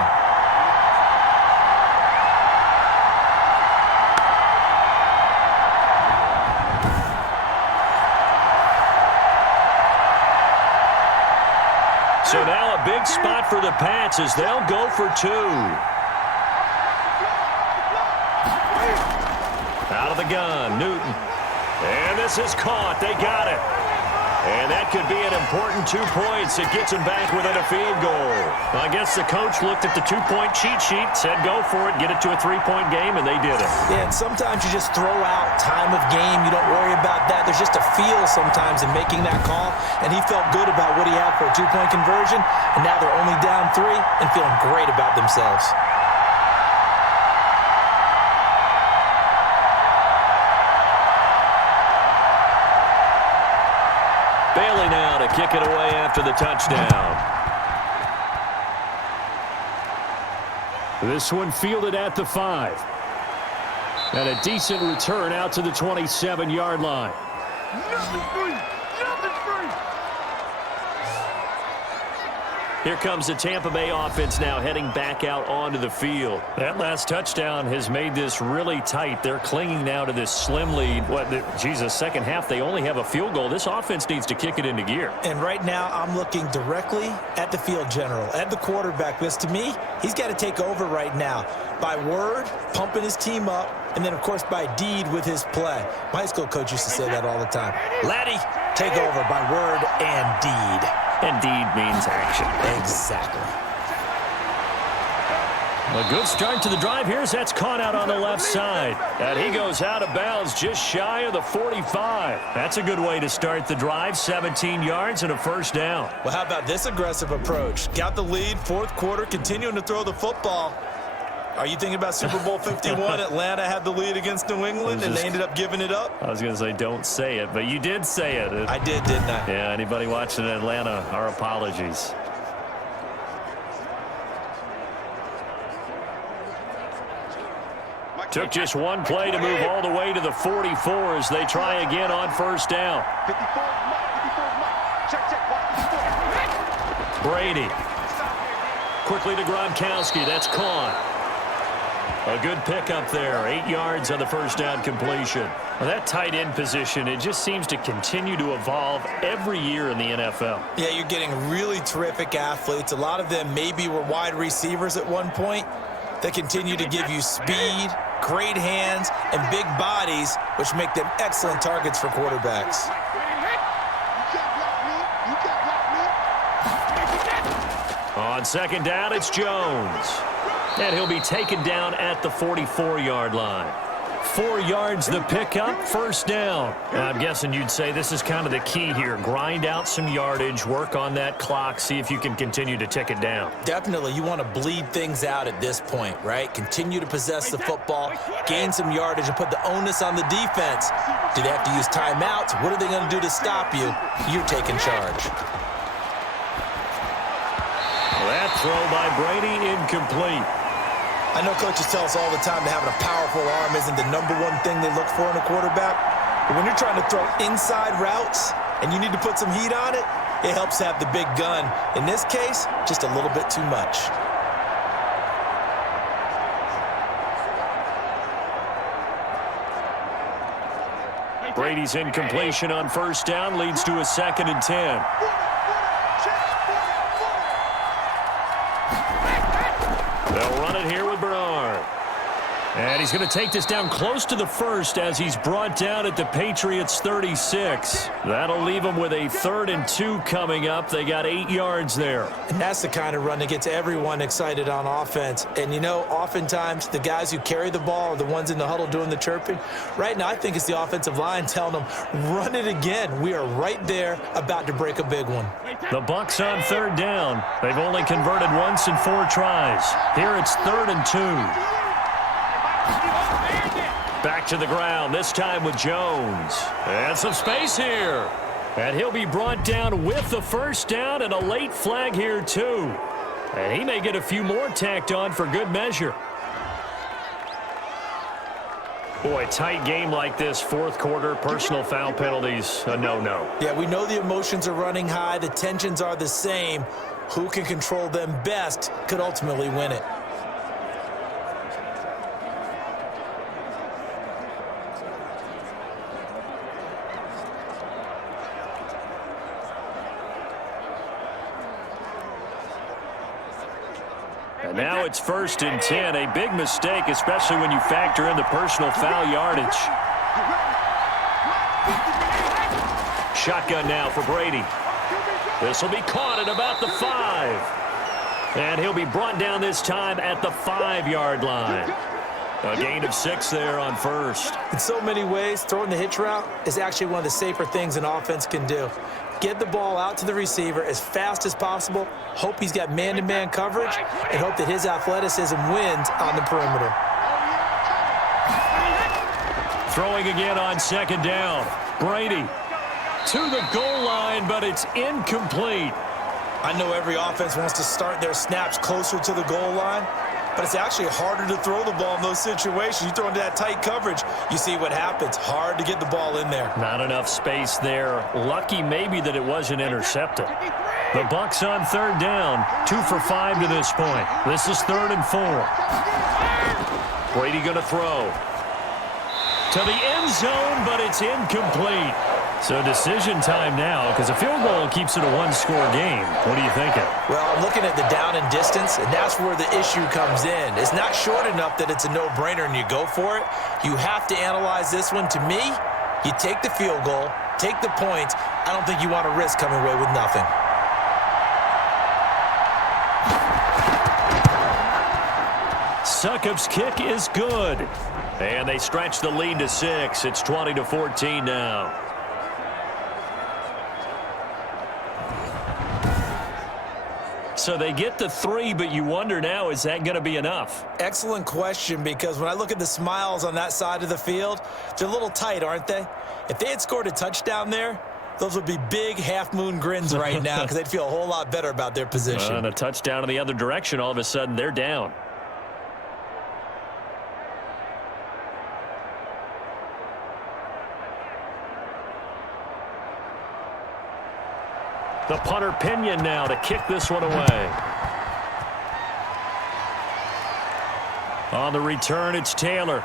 So now a big spot for the Pats as they'll go for 2. Out of the gun, Newton. And this is caught. They got it. And that could be an important 2 points. It gets them back within a field goal. Well, I guess the coach looked at the 2-point cheat sheet, said go for it, get it to a 3-point game, and they did it. Yeah, and sometimes you just throw out time of game. You don't worry about that. There's just a feel sometimes in making that call, and he felt good about what he had for a 2-point conversion, and now they're only down 3 and feeling great about themselves. Bailey now to kick it away after the touchdown. This one fielded at the 5. And a decent return out to the 27-yard line. Here comes the Tampa Bay offense now heading back out onto the field. That last touchdown has made this really tight. They're clinging now to this slim lead. Second half, they only have a field goal. This offense needs to kick it into gear. And right now, I'm looking directly at the field general, at the quarterback. Because to me, he's got to take over right now. By word, pumping his team up, and then, of course, by deed with his play. My high school coach used to say that all the time. Laddie, take over by word and deed. And deed means action. Exactly. A good start to the drive here as that's caught out on the left side. And he goes out of bounds just shy of the 45. That's a good way to start the drive. 17 yards and a 1st down. Well, how about this aggressive approach? Got the lead, 4th quarter, continuing to throw the football. Are you thinking about Super Bowl 51? Atlanta had the lead against New England, and they ended up giving it up? I was going to say don't say it, but you did say it. I did, didn't I? Yeah, anybody watching in Atlanta, our apologies. Took just one play to move all the way to the 44 as they try again on 1st down. Brady. Quickly to Gronkowski. That's caught. A good pickup there. 8 yards on the 1st down completion. Well, that tight end position, it just seems to continue to evolve every year in the NFL. Yeah, you're getting really terrific athletes. A lot of them maybe were wide receivers at one point. They continue to give you speed, great hands, and big bodies, which make them excellent targets for quarterbacks. On 2nd down, it's Jones. And he'll be taken down at the 44-yard line. 4 yards the pickup, 1st down. I'm guessing you'd say this is kind of the key here. Grind out some yardage, work on that clock, see if you can continue to tick it down. Definitely, you want to bleed things out at this point, right? Continue to possess the football, gain some yardage, and put the onus on the defense. Do they have to use timeouts? What are they going to do to stop you? You're taking charge. That throw by Brady incomplete. I know coaches tell us all the time that having a powerful arm isn't the #1 thing they look for in a quarterback. But when you're trying to throw inside routes and you need to put some heat on it, it helps have the big gun. In this case, just a little bit too much. Brady's incompletion on first down leads to a 2nd and 10. They'll run it here with Bernard. And he's going to take this down close to the first as he's brought down at the Patriots' 36. That'll leave them with a 3rd and 2 coming up. They got 8 yards there. And that's the kind of run that gets everyone excited on offense. And, you know, oftentimes the guys who carry the ball are the ones in the huddle doing the chirping. Right now, I think it's the offensive line telling them, run it again. We are right there about to break a big one. The Bucs on 3rd down. They've only converted once in 4 tries. Here it's 3rd and 2. Back to the ground, this time with Jones. And some space here. And he'll be brought down with the first down and a late flag here, too. And he may get a few more tacked on for good measure. Boy, tight game like this, 4th quarter, personal foul penalties, a no-no. Yeah, we know the emotions are running high. The tensions are the same. Who can control them best could ultimately win it. And now it's 1st and 10, a big mistake, especially when you factor in the personal foul yardage. Shotgun now for Brady. This will be caught at about the 5. And he'll be brought down this time at the 5-yard line. A gain of 6 there on first. In so many ways, throwing the hitch route is actually one of the safer things an offense can do. Get the ball out to the receiver as fast as possible, hope he's got man-to-man coverage, and hope that his athleticism wins on the perimeter. Throwing again on 2nd down. Brady to the goal line, but it's incomplete. I know every offense wants to start their snaps closer to the goal line, but it's actually harder to throw the ball in those situations. You throw into that tight coverage, you see what happens. Hard to get the ball in there. Not enough space there. Lucky maybe that it wasn't intercepted. The Bucs on 3rd down, 2 for 5 to this point. This is 3rd and 4. Brady going to throw to the end zone, but it's incomplete. So decision time now, because a field goal keeps it a 1-score game. What are you thinking? Well, I'm looking at the down and distance, and that's where the issue comes in. It's not short enough that it's a no-brainer and you go for it. You have to analyze this one. To me, you take the field goal, take the points. I don't think you want to risk coming away with nothing. Succop's kick is good. And they stretch the lead to 6. It's 20-14 now. So they get the 3, but you wonder now, is that going to be enough? Excellent question, because when I look at the smiles on that side of the field, they're a little tight, aren't they? If they had scored a touchdown there, those would be big half-moon grins right now because they'd feel a whole lot better about their position. And a touchdown in the other direction, all of a sudden they're down. The punter Pinion now to kick this one away. On the return, it's Taylor.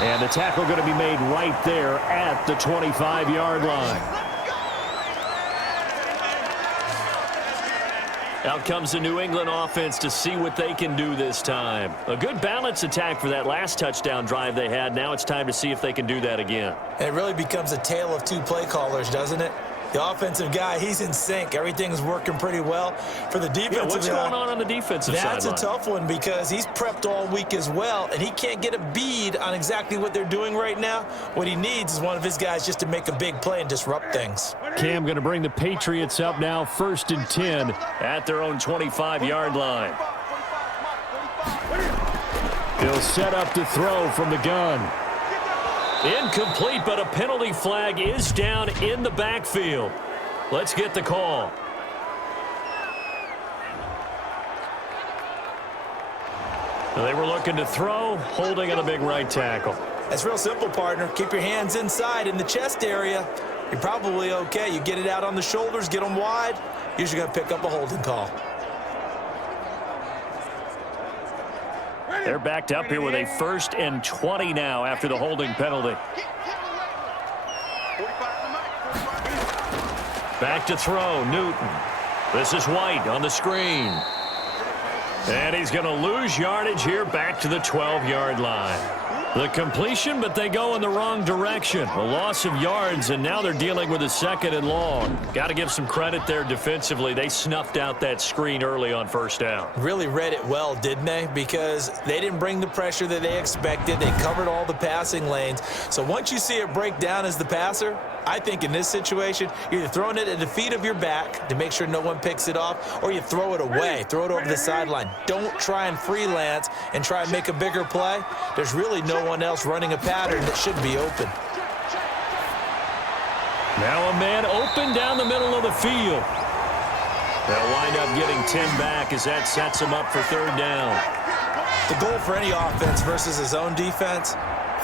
And the tackle going to be made right there at the 25-yard line. Out comes the New England offense to see what they can do this time. A good balance attack for that last touchdown drive they had. Now it's time to see if they can do that again. And it really becomes a tale of 2 play callers, doesn't it? The offensive guy, he's in sync. Everything's working pretty well. For the defensive what's going on the defensive side? That's a tough one because he's prepped all week as well, and he can't get a bead on exactly what they're doing right now. What he needs is one of his guys just to make a big play and disrupt things. Cam going to bring the Patriots up now, 1st and 10 at their own 25-yard line. He'll set up to throw from the gun. Incomplete, but a penalty flag is down in the backfield. Let's get the call. They were looking to throw, holding on a big right tackle. That's real simple, partner. Keep your hands inside in the chest area. you're probably okay. You get it out on the shoulders, get them wide, usually going to pick up a holding call. They're backed up here with a 1st and 20 now after the holding penalty. Back to throw, Newton. This is White on the screen. And he's going to lose yardage here back to the 12-yard line. The completion, but they go in the wrong direction. A loss of yards, and now they're dealing with a 2nd and long. Got to give some credit there defensively. They snuffed out that screen early on 1st down. Really read it well, didn't they? Because they didn't bring the pressure that they expected. They covered all the passing lanes. So once you see it break down as the passer, I think in this situation, you're either throwing it at the feet of your back to make sure no one picks it off, or you throw it away, throw it over the sideline. Don't try and freelance and try and make a bigger play. There's really no one else running a pattern that should be open. Now a man open down the middle of the field. They'll wind up getting 10 back as that sets them up for 3rd down. The goal for any offense versus a zone defense,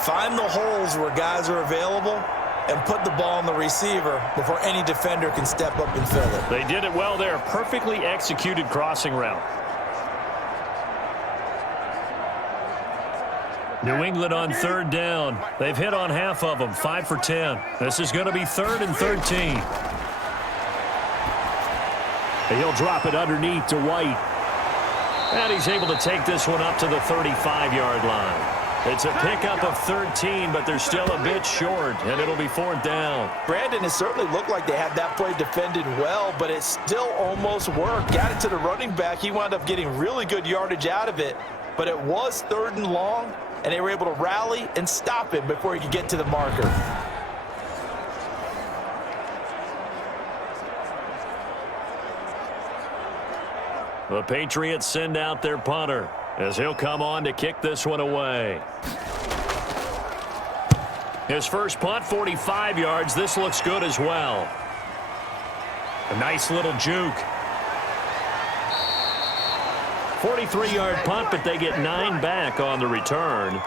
find the holes where guys are available and put the ball on the receiver before any defender can step up and fill it. They did it well there. Perfectly executed crossing route. New England on 3rd down. They've hit on half of them, 5 for 10. This is going to be 3rd and 13. He'll drop it underneath to White. And he's able to take this one up to the 35-yard line. It's a pickup of 13, but they're still a bit short, and it'll be 4th down. Brandon, it certainly looked like they had that play defended well, but it still almost worked. Got it to the running back. He wound up getting really good yardage out of it, but it was 3rd and long, and they were able to rally and stop him before he could get to the marker. The Patriots send out their punter as he'll come on to kick this one away. His first punt, 45 yards. This looks good as well. A nice little juke. 43-yard punt, but they get 9 back on the return.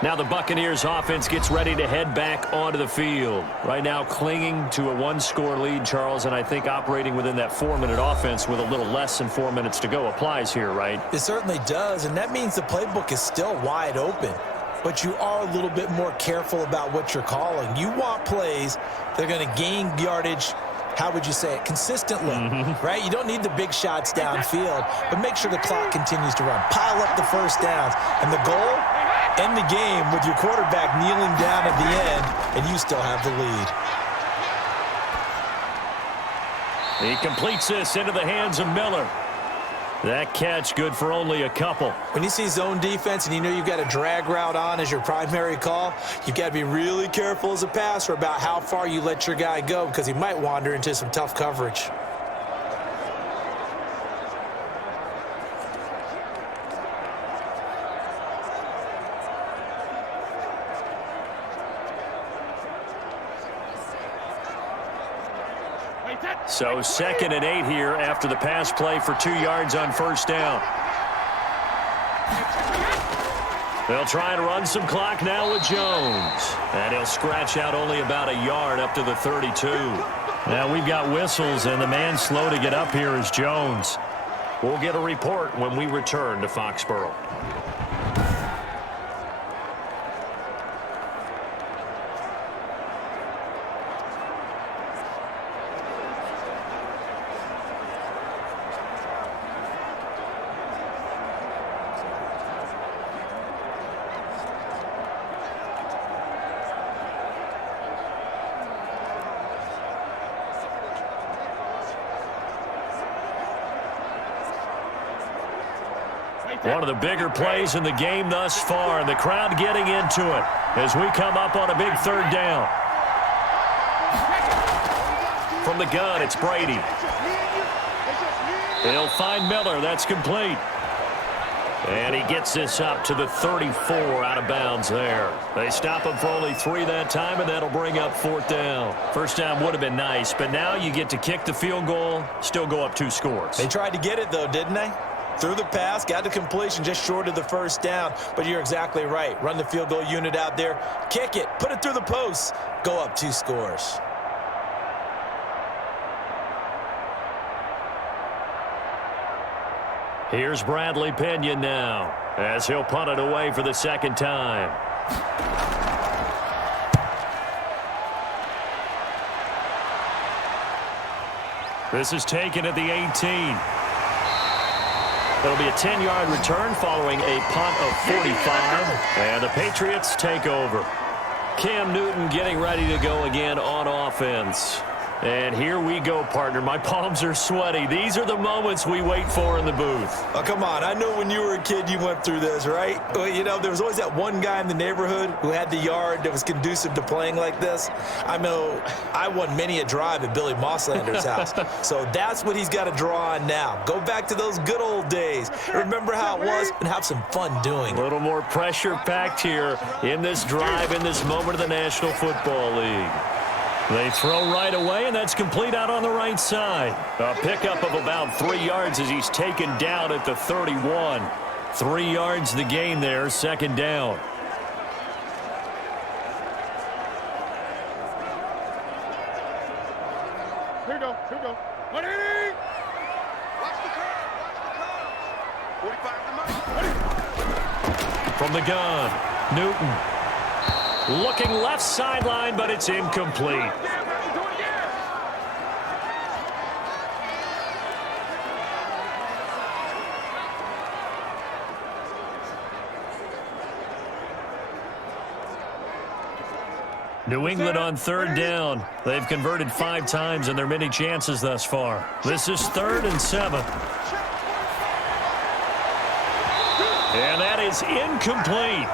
Now the Buccaneers offense gets ready to head back onto the field. Right now clinging to a 1-score lead, Charles, and I think operating within that 4-minute offense with a little less than 4 minutes to go applies here, right? It certainly does, and that means the playbook is still wide open. But you are a little bit more careful about what you're calling. You want plays that are going to gain yardage, how would you say it, consistently, right? You don't need the big shots downfield, but make sure the clock continues to run. Pile up the first downs, and the goal, end the game with your quarterback kneeling down at the end, and you still have the lead. He completes this into the hands of Miller. That catch good for only a couple. When you see zone defense and you know you've got a drag route on as your primary call, you've got to be really careful as a passer about how far you let your guy go because he might wander into some tough coverage. So 2nd and 8 here after the pass play for 2 yards on first down. They'll try and run some clock now with Jones. And he'll scratch out only about a yard up to the 32. Now we've got whistles, and the man slow to get up here is Jones. We'll get a report when we return to Foxborough. One of the bigger plays in the game thus far, and the crowd getting into it as we come up on a big 3rd down. From the gun, it's Brady. He'll find Miller. That's complete. And he gets this up to the 34 out of bounds there. They stop him for only 3 that time, and that'll bring up 4th down. First down would have been nice, but now you get to kick the field goal, still go up 2 scores. They tried to get it, though, didn't they? Threw the pass, got the completion just short of the first down. But you're exactly right. Run the field goal unit out there. Kick it. Put it through the post. Go up 2 scores. Here's Bradley Pinion now as he'll punt it away for the second time. This is taken at the 18. It'll be a 10-yard return following a punt of 45. And the Patriots take over. Cam Newton getting ready to go again on offense. And here we go, partner. My palms are sweaty. These are the moments we wait for in the booth. Oh, come on. I know when you were a kid you went through this, right? Well, you know, there was always that one guy in the neighborhood who had the yard that was conducive to playing like this. I know I won many a drive at Billy Mosslander's house. So that's what he's got to draw on now. Go back to those good old days. Remember how it was and have some fun doing it. A little more pressure packed here in this drive, in this moment of the National Football League. They throw right away, and that's complete out on the right side. A pickup of about 3 yards as he's taken down at the 31. 3 yards the gain there, second down. Here we go. Here we go. Watch the curve. Watch the curve. 45 to money. From the gun, Newton. Looking left sideline, but it's incomplete. New England on third down. They've converted 5 times in their many chances thus far. This is 3rd and 7. And that is incomplete.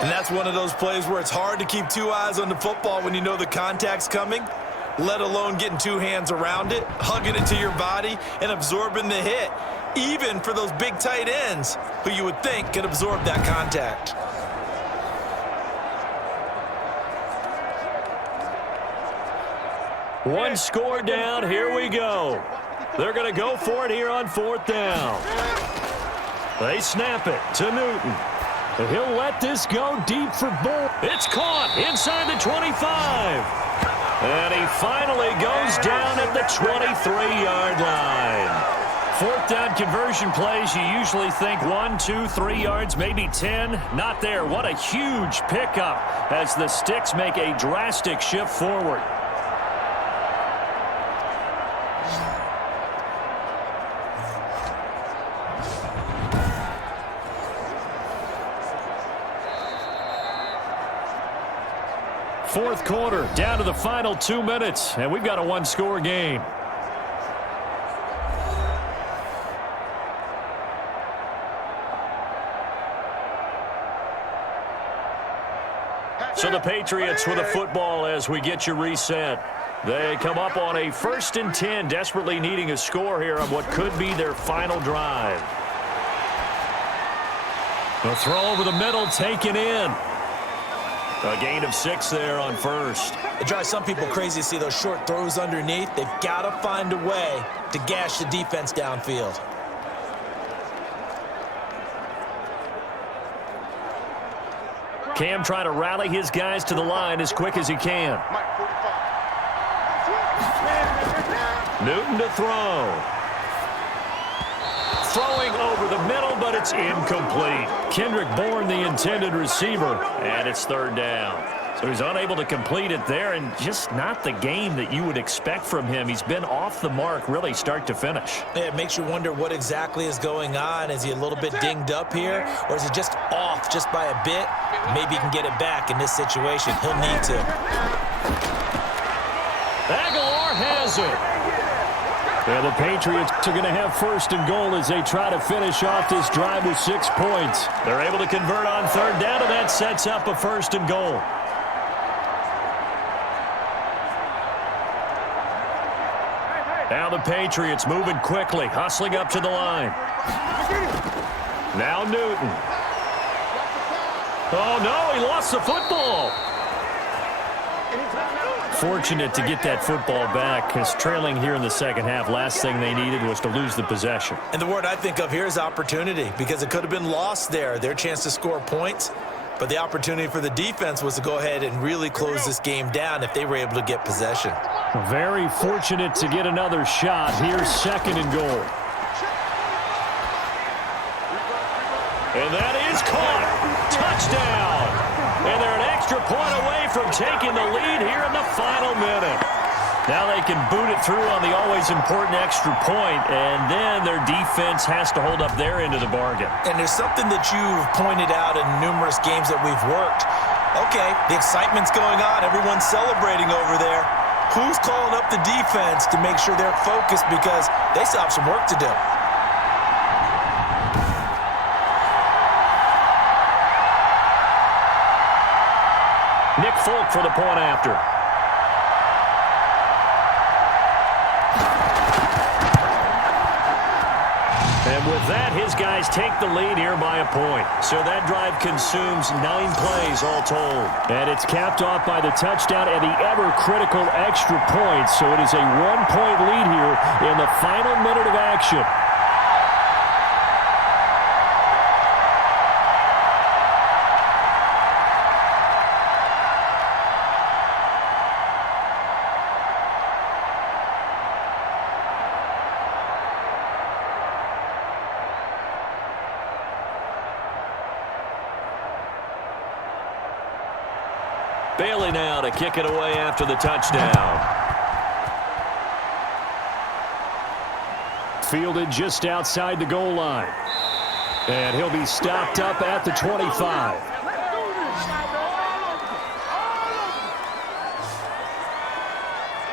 And that's one of those plays where it's hard to keep 2 eyes on the football when you know the contact's coming, let alone getting 2 hands around it, hugging it to your body, and absorbing the hit, even for those big tight ends who you would think could absorb that contact. One score down. Here we go. They're going to go for it here on 4th down. They snap it to Newton. And he'll let this go deep for Bull. It's caught inside the 25. And he finally goes down at the 23-yard line. 4th down conversion plays, you usually think 1, 2, 3 yards, maybe 10. Not there. What a huge pickup as the Sticks make a drastic shift forward. Fourth quarter, down to the final 2 minutes, and we've got a 1-score game. So the Patriots with a football as we get you reset. They come up on a 1st and 10, desperately needing a score here on what could be their final drive. The throw over the middle, taken in. A gain of 6 there on 1st. It drives some people crazy to see those short throws underneath. They've got to find a way to gash the defense downfield. Cam trying to rally his guys to the line as quick as he can. Newton to throw. Throwing over the middle, but it's incomplete. Kendrick Bourne, the intended receiver, and it's 3rd down. So he's unable to complete it there, and just not the game that you would expect from him. He's been off the mark, really, start to finish. Yeah, it makes you wonder what exactly is going on. Is he a little bit dinged up here, or is he just off just by a bit? Maybe he can get it back in this situation. He'll need to. Aguilar has it. Well, the Patriots are going to have 1st and goal as they try to finish off this drive with 6 points. They're able to convert on 3rd down, and that sets up a 1st and goal. Now the Patriots moving quickly, hustling up to the line. Now Newton. Oh, no, he lost the football. Fortunate to get that football back, because trailing here in the second half, last thing they needed was to lose the possession. And the word I think of here is opportunity, because it could have been lost there, their chance to score points. But the opportunity for the defense was to go ahead and really close this game down if they were able to get possession. Very fortunate to get another shot. Here's second and goal. And that is caught. Touchdown. And they're an extra point away from taking the lead here in the final minute. Now they can boot it through on the always important extra point, and then their defense has to hold up their end of the bargain. And there's something that you've pointed out in numerous games that we've worked. Okay, the excitement's going on. Everyone's celebrating over there. Who's calling up the defense to make sure they're focused, because they still have some work to do? Nick Folk for the point after. And with that, his guys take the lead here by a point. So that drive consumes 9 plays all told. And it's capped off by the touchdown and the ever-critical extra point. So it is a 1-point lead here in the final minute of action. Bailey now to kick it away after the touchdown. Fielded just outside the goal line. And he'll be stopped up at the 25.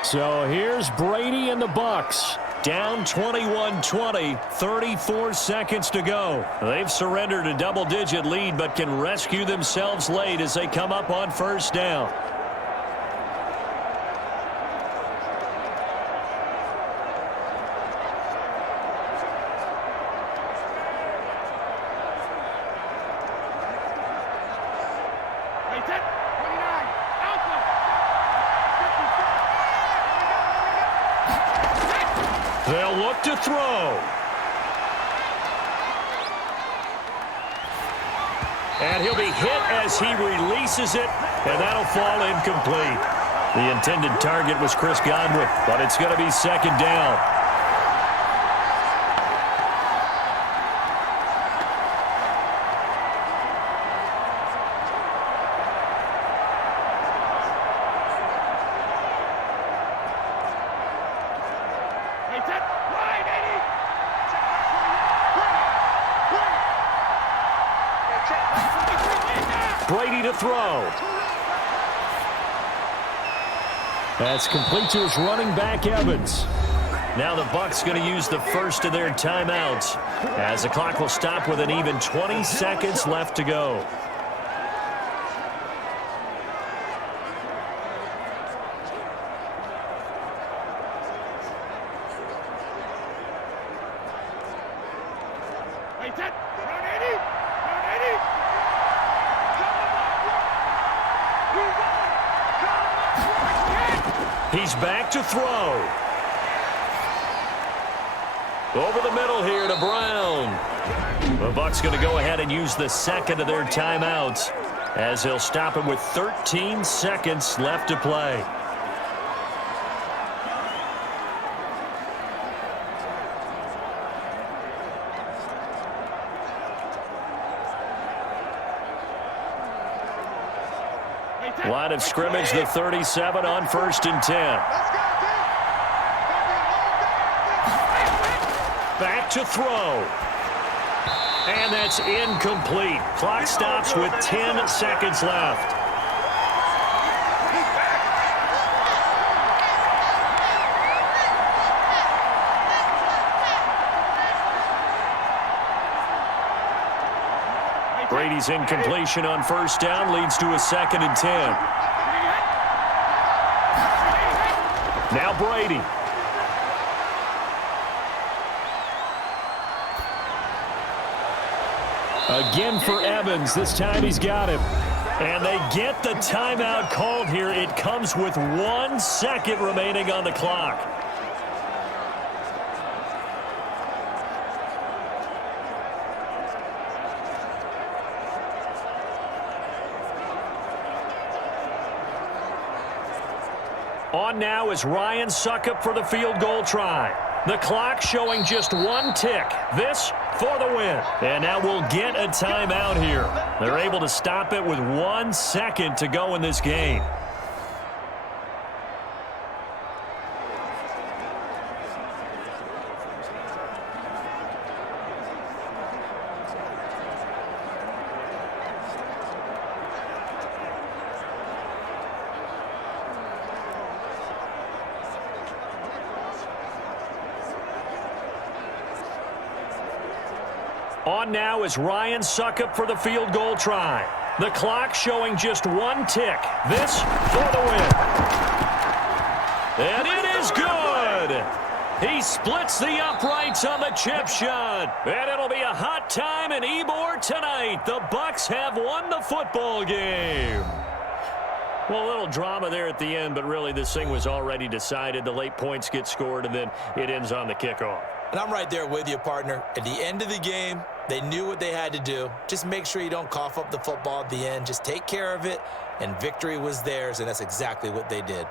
So here's Brady and the Bucks. Down 21-20, 34 seconds to go. They've surrendered a double-digit lead, but can rescue themselves late as they come up on first down. They'll look to throw. And he'll be hit as he releases it, and that'll fall incomplete. The intended target was Chris Godwin, but it's going to be second down. Brady to throw. That's complete to his running back, Evans. Now the Bucs going to use the first of their timeouts, as the clock will stop with an even 20 seconds left to go. He's back to throw. Over the middle here to Brown. The Bucs going to go ahead and use the second of their timeouts, as they'll stop him with 13 seconds left to play. Line of scrimmage, the 37 on 1st and 10. Back to throw. And that's incomplete. Clock stops with 10 seconds left. Brady's incompletion on first down leads to a 2nd and 10. Now Brady. Again for Evans. This time he's got him. And they get the timeout called here. It comes with 1 second remaining on the clock. On now is Ryan Suckup for the field goal try. The clock showing just 1 tick. This for the win. And now we'll get a timeout here. They're able to stop it with 1 second to go in this game. On now is Ryan Suckup for the field goal try. The clock showing just 1 tick. This for the win. And it is good. He splits the uprights on the chip shot. And it'll be a hot time in Ybor tonight. The Bucs have won the football game. Well, a little drama there at the end, but really this thing was already decided. The late points get scored, and then it ends on the kickoff. And I'm right there with you, partner. At the end of the game, they knew what they had to do. Just make sure you don't cough up the football at the end. Just take care of it, and victory was theirs, and that's exactly what they did.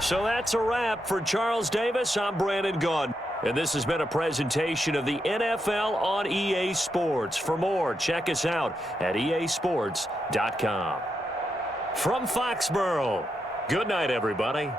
So that's a wrap for Charles Davis. I'm Brandon Gunn. And this has been a presentation of the NFL on EA Sports. For more, check us out at easports.com. From Foxborough, good night, everybody.